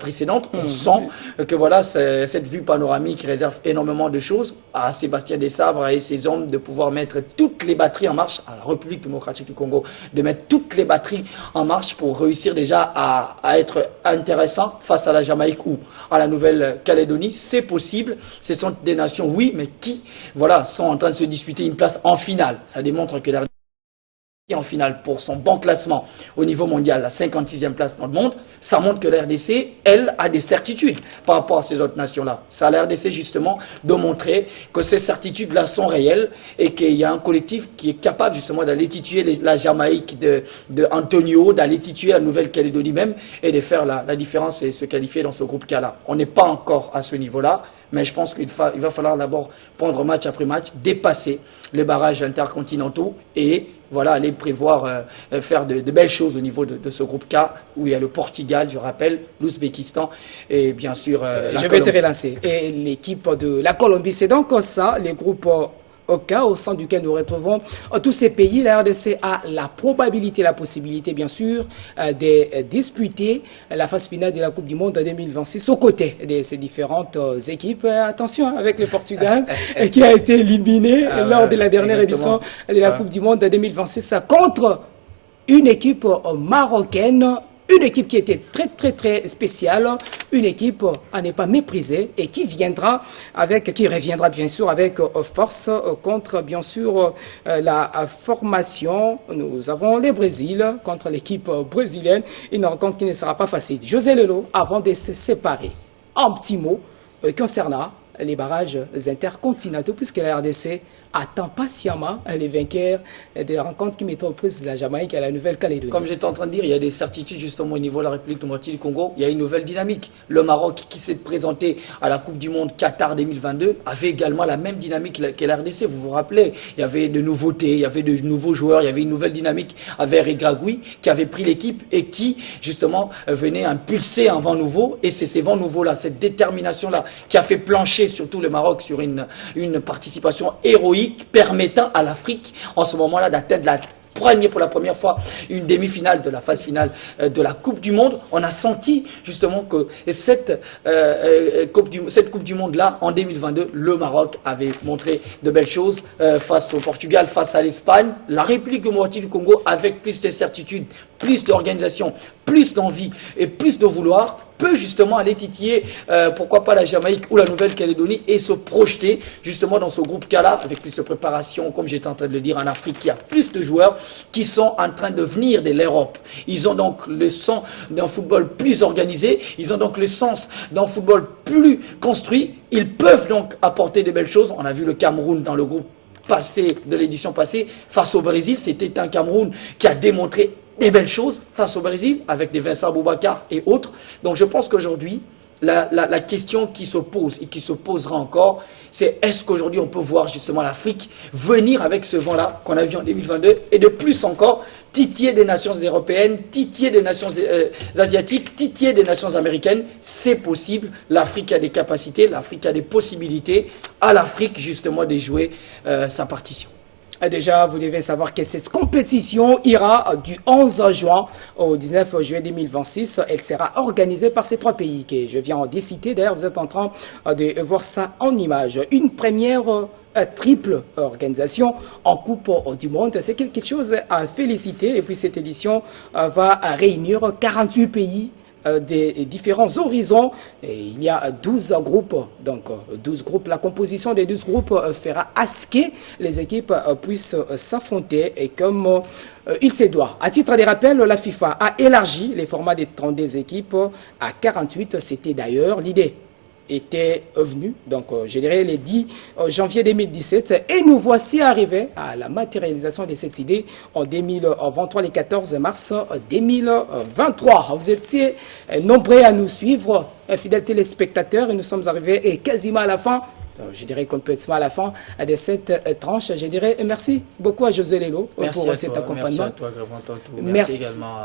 précédente. On sent que voilà, cette vue panoramique réserve énormément de choses à Sébastien Desabre et ses hommes de pouvoir mettre toutes les batteries en marche, à la République démocratique du Congo, de mettre toutes les batteries en marche pour réussir déjà à être intéressant face à la Jamaïque ou à la Nouvelle-Calédonie. C'est possible, ce sont des nations, oui, mais qui voilà, sont en train de se disputer une place en finale. Ça démontre que la en finale pour son bon classement au niveau mondial, la 56e place dans le monde, ça montre que la RDC, elle, a des certitudes par rapport à ces autres nations-là. Ça a la RDC justement de montrer que ces certitudes-là sont réelles et qu'il y a un collectif qui est capable justement d'aller tituer la Jamaïque de Antonio, d'aller tituer la Nouvelle-Calédonie même et de faire la différence et se qualifier dans ce groupe K-là. On n'est pas encore à ce niveau-là, mais je pense qu'il va falloir d'abord prendre match après match, dépasser les barrages intercontinentaux et voilà, aller prévoir faire de belles choses au niveau de ce groupe K où il y a le Portugal, je rappelle, l'Ouzbékistan et bien sûr la Je vais te relancer. Et l'équipe de la Colombie, c'est donc ça, les groupes au sein duquel nous retrouvons tous ces pays. La RDC a la probabilité, la possibilité, bien sûr, de disputer la phase finale de la Coupe du Monde 2026 aux côtés de ces différentes équipes. Attention avec le Portugal qui a été éliminé lors de la dernière édition de la Coupe du Monde 2026 contre une équipe marocaine. Une équipe qui était très spéciale, une équipe à ne pas mépriser et qui reviendra bien sûr avec force contre bien sûr la formation. Nous avons le Brésil contre l'équipe brésilienne, une rencontre qui ne sera pas facile. José Lelo, avant de se séparer, un petit mot concernant les barrages intercontinentaux puisque la RDC attend patiemment les vainqueurs des rencontres qui mettent aux prises la Jamaïque et la Nouvelle-Calédonie. Comme j'étais en train de dire, il y a des certitudes justement au niveau de la République démocratique du Congo. Il y a une nouvelle dynamique. Le Maroc qui s'est présenté à la Coupe du Monde Qatar 2022 avait également la même dynamique que la RDC. Vous vous rappelez, il y avait de nouveautés, il y avait de nouveaux joueurs, il y avait une nouvelle dynamique avec Regragui qui avait pris l'équipe et qui justement venait impulser un vent nouveau. Et c'est ces vents nouveaux-là, cette détermination-là qui a fait plancher surtout le Maroc sur une participation héroïque permettant à l'Afrique en ce moment-là d'atteindre pour la première fois une demi-finale de la phase finale de la Coupe du Monde. On a senti justement que cette Coupe du Monde-là, en 2022, le Maroc avait montré de belles choses face au Portugal, face à l'Espagne. La République démocratique du Congo, avec plus de certitude, plus d'organisation, plus d'envie et plus de vouloir, peut justement aller titiller, pourquoi pas la Jamaïque ou la Nouvelle-Calédonie et se projeter justement dans ce groupe K-là avec plus de préparation, comme j'étais en train de le dire, en Afrique, il y a plus de joueurs qui sont en train de venir de l'Europe. Ils ont donc le sens d'un football plus organisé, ils ont donc le sens d'un football plus construit, ils peuvent donc apporter de belles choses. On a vu le Cameroun dans le groupe passé de l'édition passée face au Brésil, c'était un Cameroun qui a démontré des belles choses face au Brésil, avec des Vincent Boubacar et autres. Donc je pense qu'aujourd'hui, la question qui se pose et qui se posera encore, c'est est-ce qu'aujourd'hui on peut voir justement l'Afrique venir avec ce vent-là qu'on a vu en 2022 et de plus encore titiller des nations européennes, titiller des nations asiatiques, titiller des nations américaines. C'est possible, l'Afrique a des capacités, l'Afrique a des possibilités, à l'Afrique justement de jouer sa partition. Déjà, vous devez savoir que cette compétition ira du 11 juin au 19 juillet 2026. Elle sera organisée par ces trois pays que je viens de citer. D'ailleurs, vous êtes en train de voir ça en image. Une première triple organisation en Coupe du Monde. C'est quelque chose à féliciter. Et puis, cette édition va réunir 48 pays des différents horizons. Et il y a 12 groupes, donc 12 groupes. La composition des 12 groupes fera à ce que les équipes puissent s'affronter et comme il se doit. À titre de rappel, la FIFA a élargi les formats des 32 équipes à 48. C'était d'ailleurs l'idée était venu, donc je dirais le 10 janvier 2017, et nous voici arrivés à la matérialisation de cette idée en 2023, le 14 mars 2023. Vous étiez nombreux à nous suivre, fidèles téléspectateurs, et nous sommes arrivés quasiment à la fin, je dirais complètement à la fin de cette tranche. Je dirais merci beaucoup à José Lelo pour cet accompagnement. Merci à toi, Gravantantou. Merci également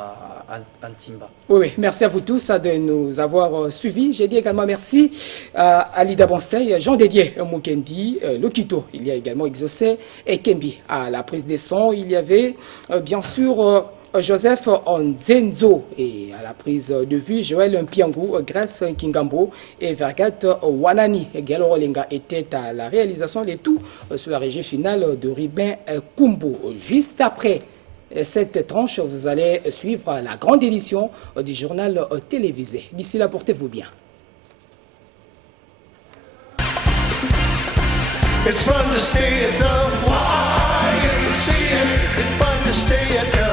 à Antimba. Oui, merci à vous tous de nous avoir suivis. J'ai dit également merci à Alida Bonsey, Jean Dédier Mukendi, Lokito, il y a également Exaucé et Kembi. À la prise des sons, il y avait bien sûr Joseph Nzenzo. Et à la prise de vue, Joël Mpiangou, Grace Kingambo et Vergat Wanani. Galo Rolenga était à la réalisation des tout sur la régie finale de Ribin Kumbo. Juste après cette tranche, vous allez suivre la grande édition du journal télévisé. D'ici là, portez-vous bien. It's fun to stay at the YMCA. It's fun to stay at the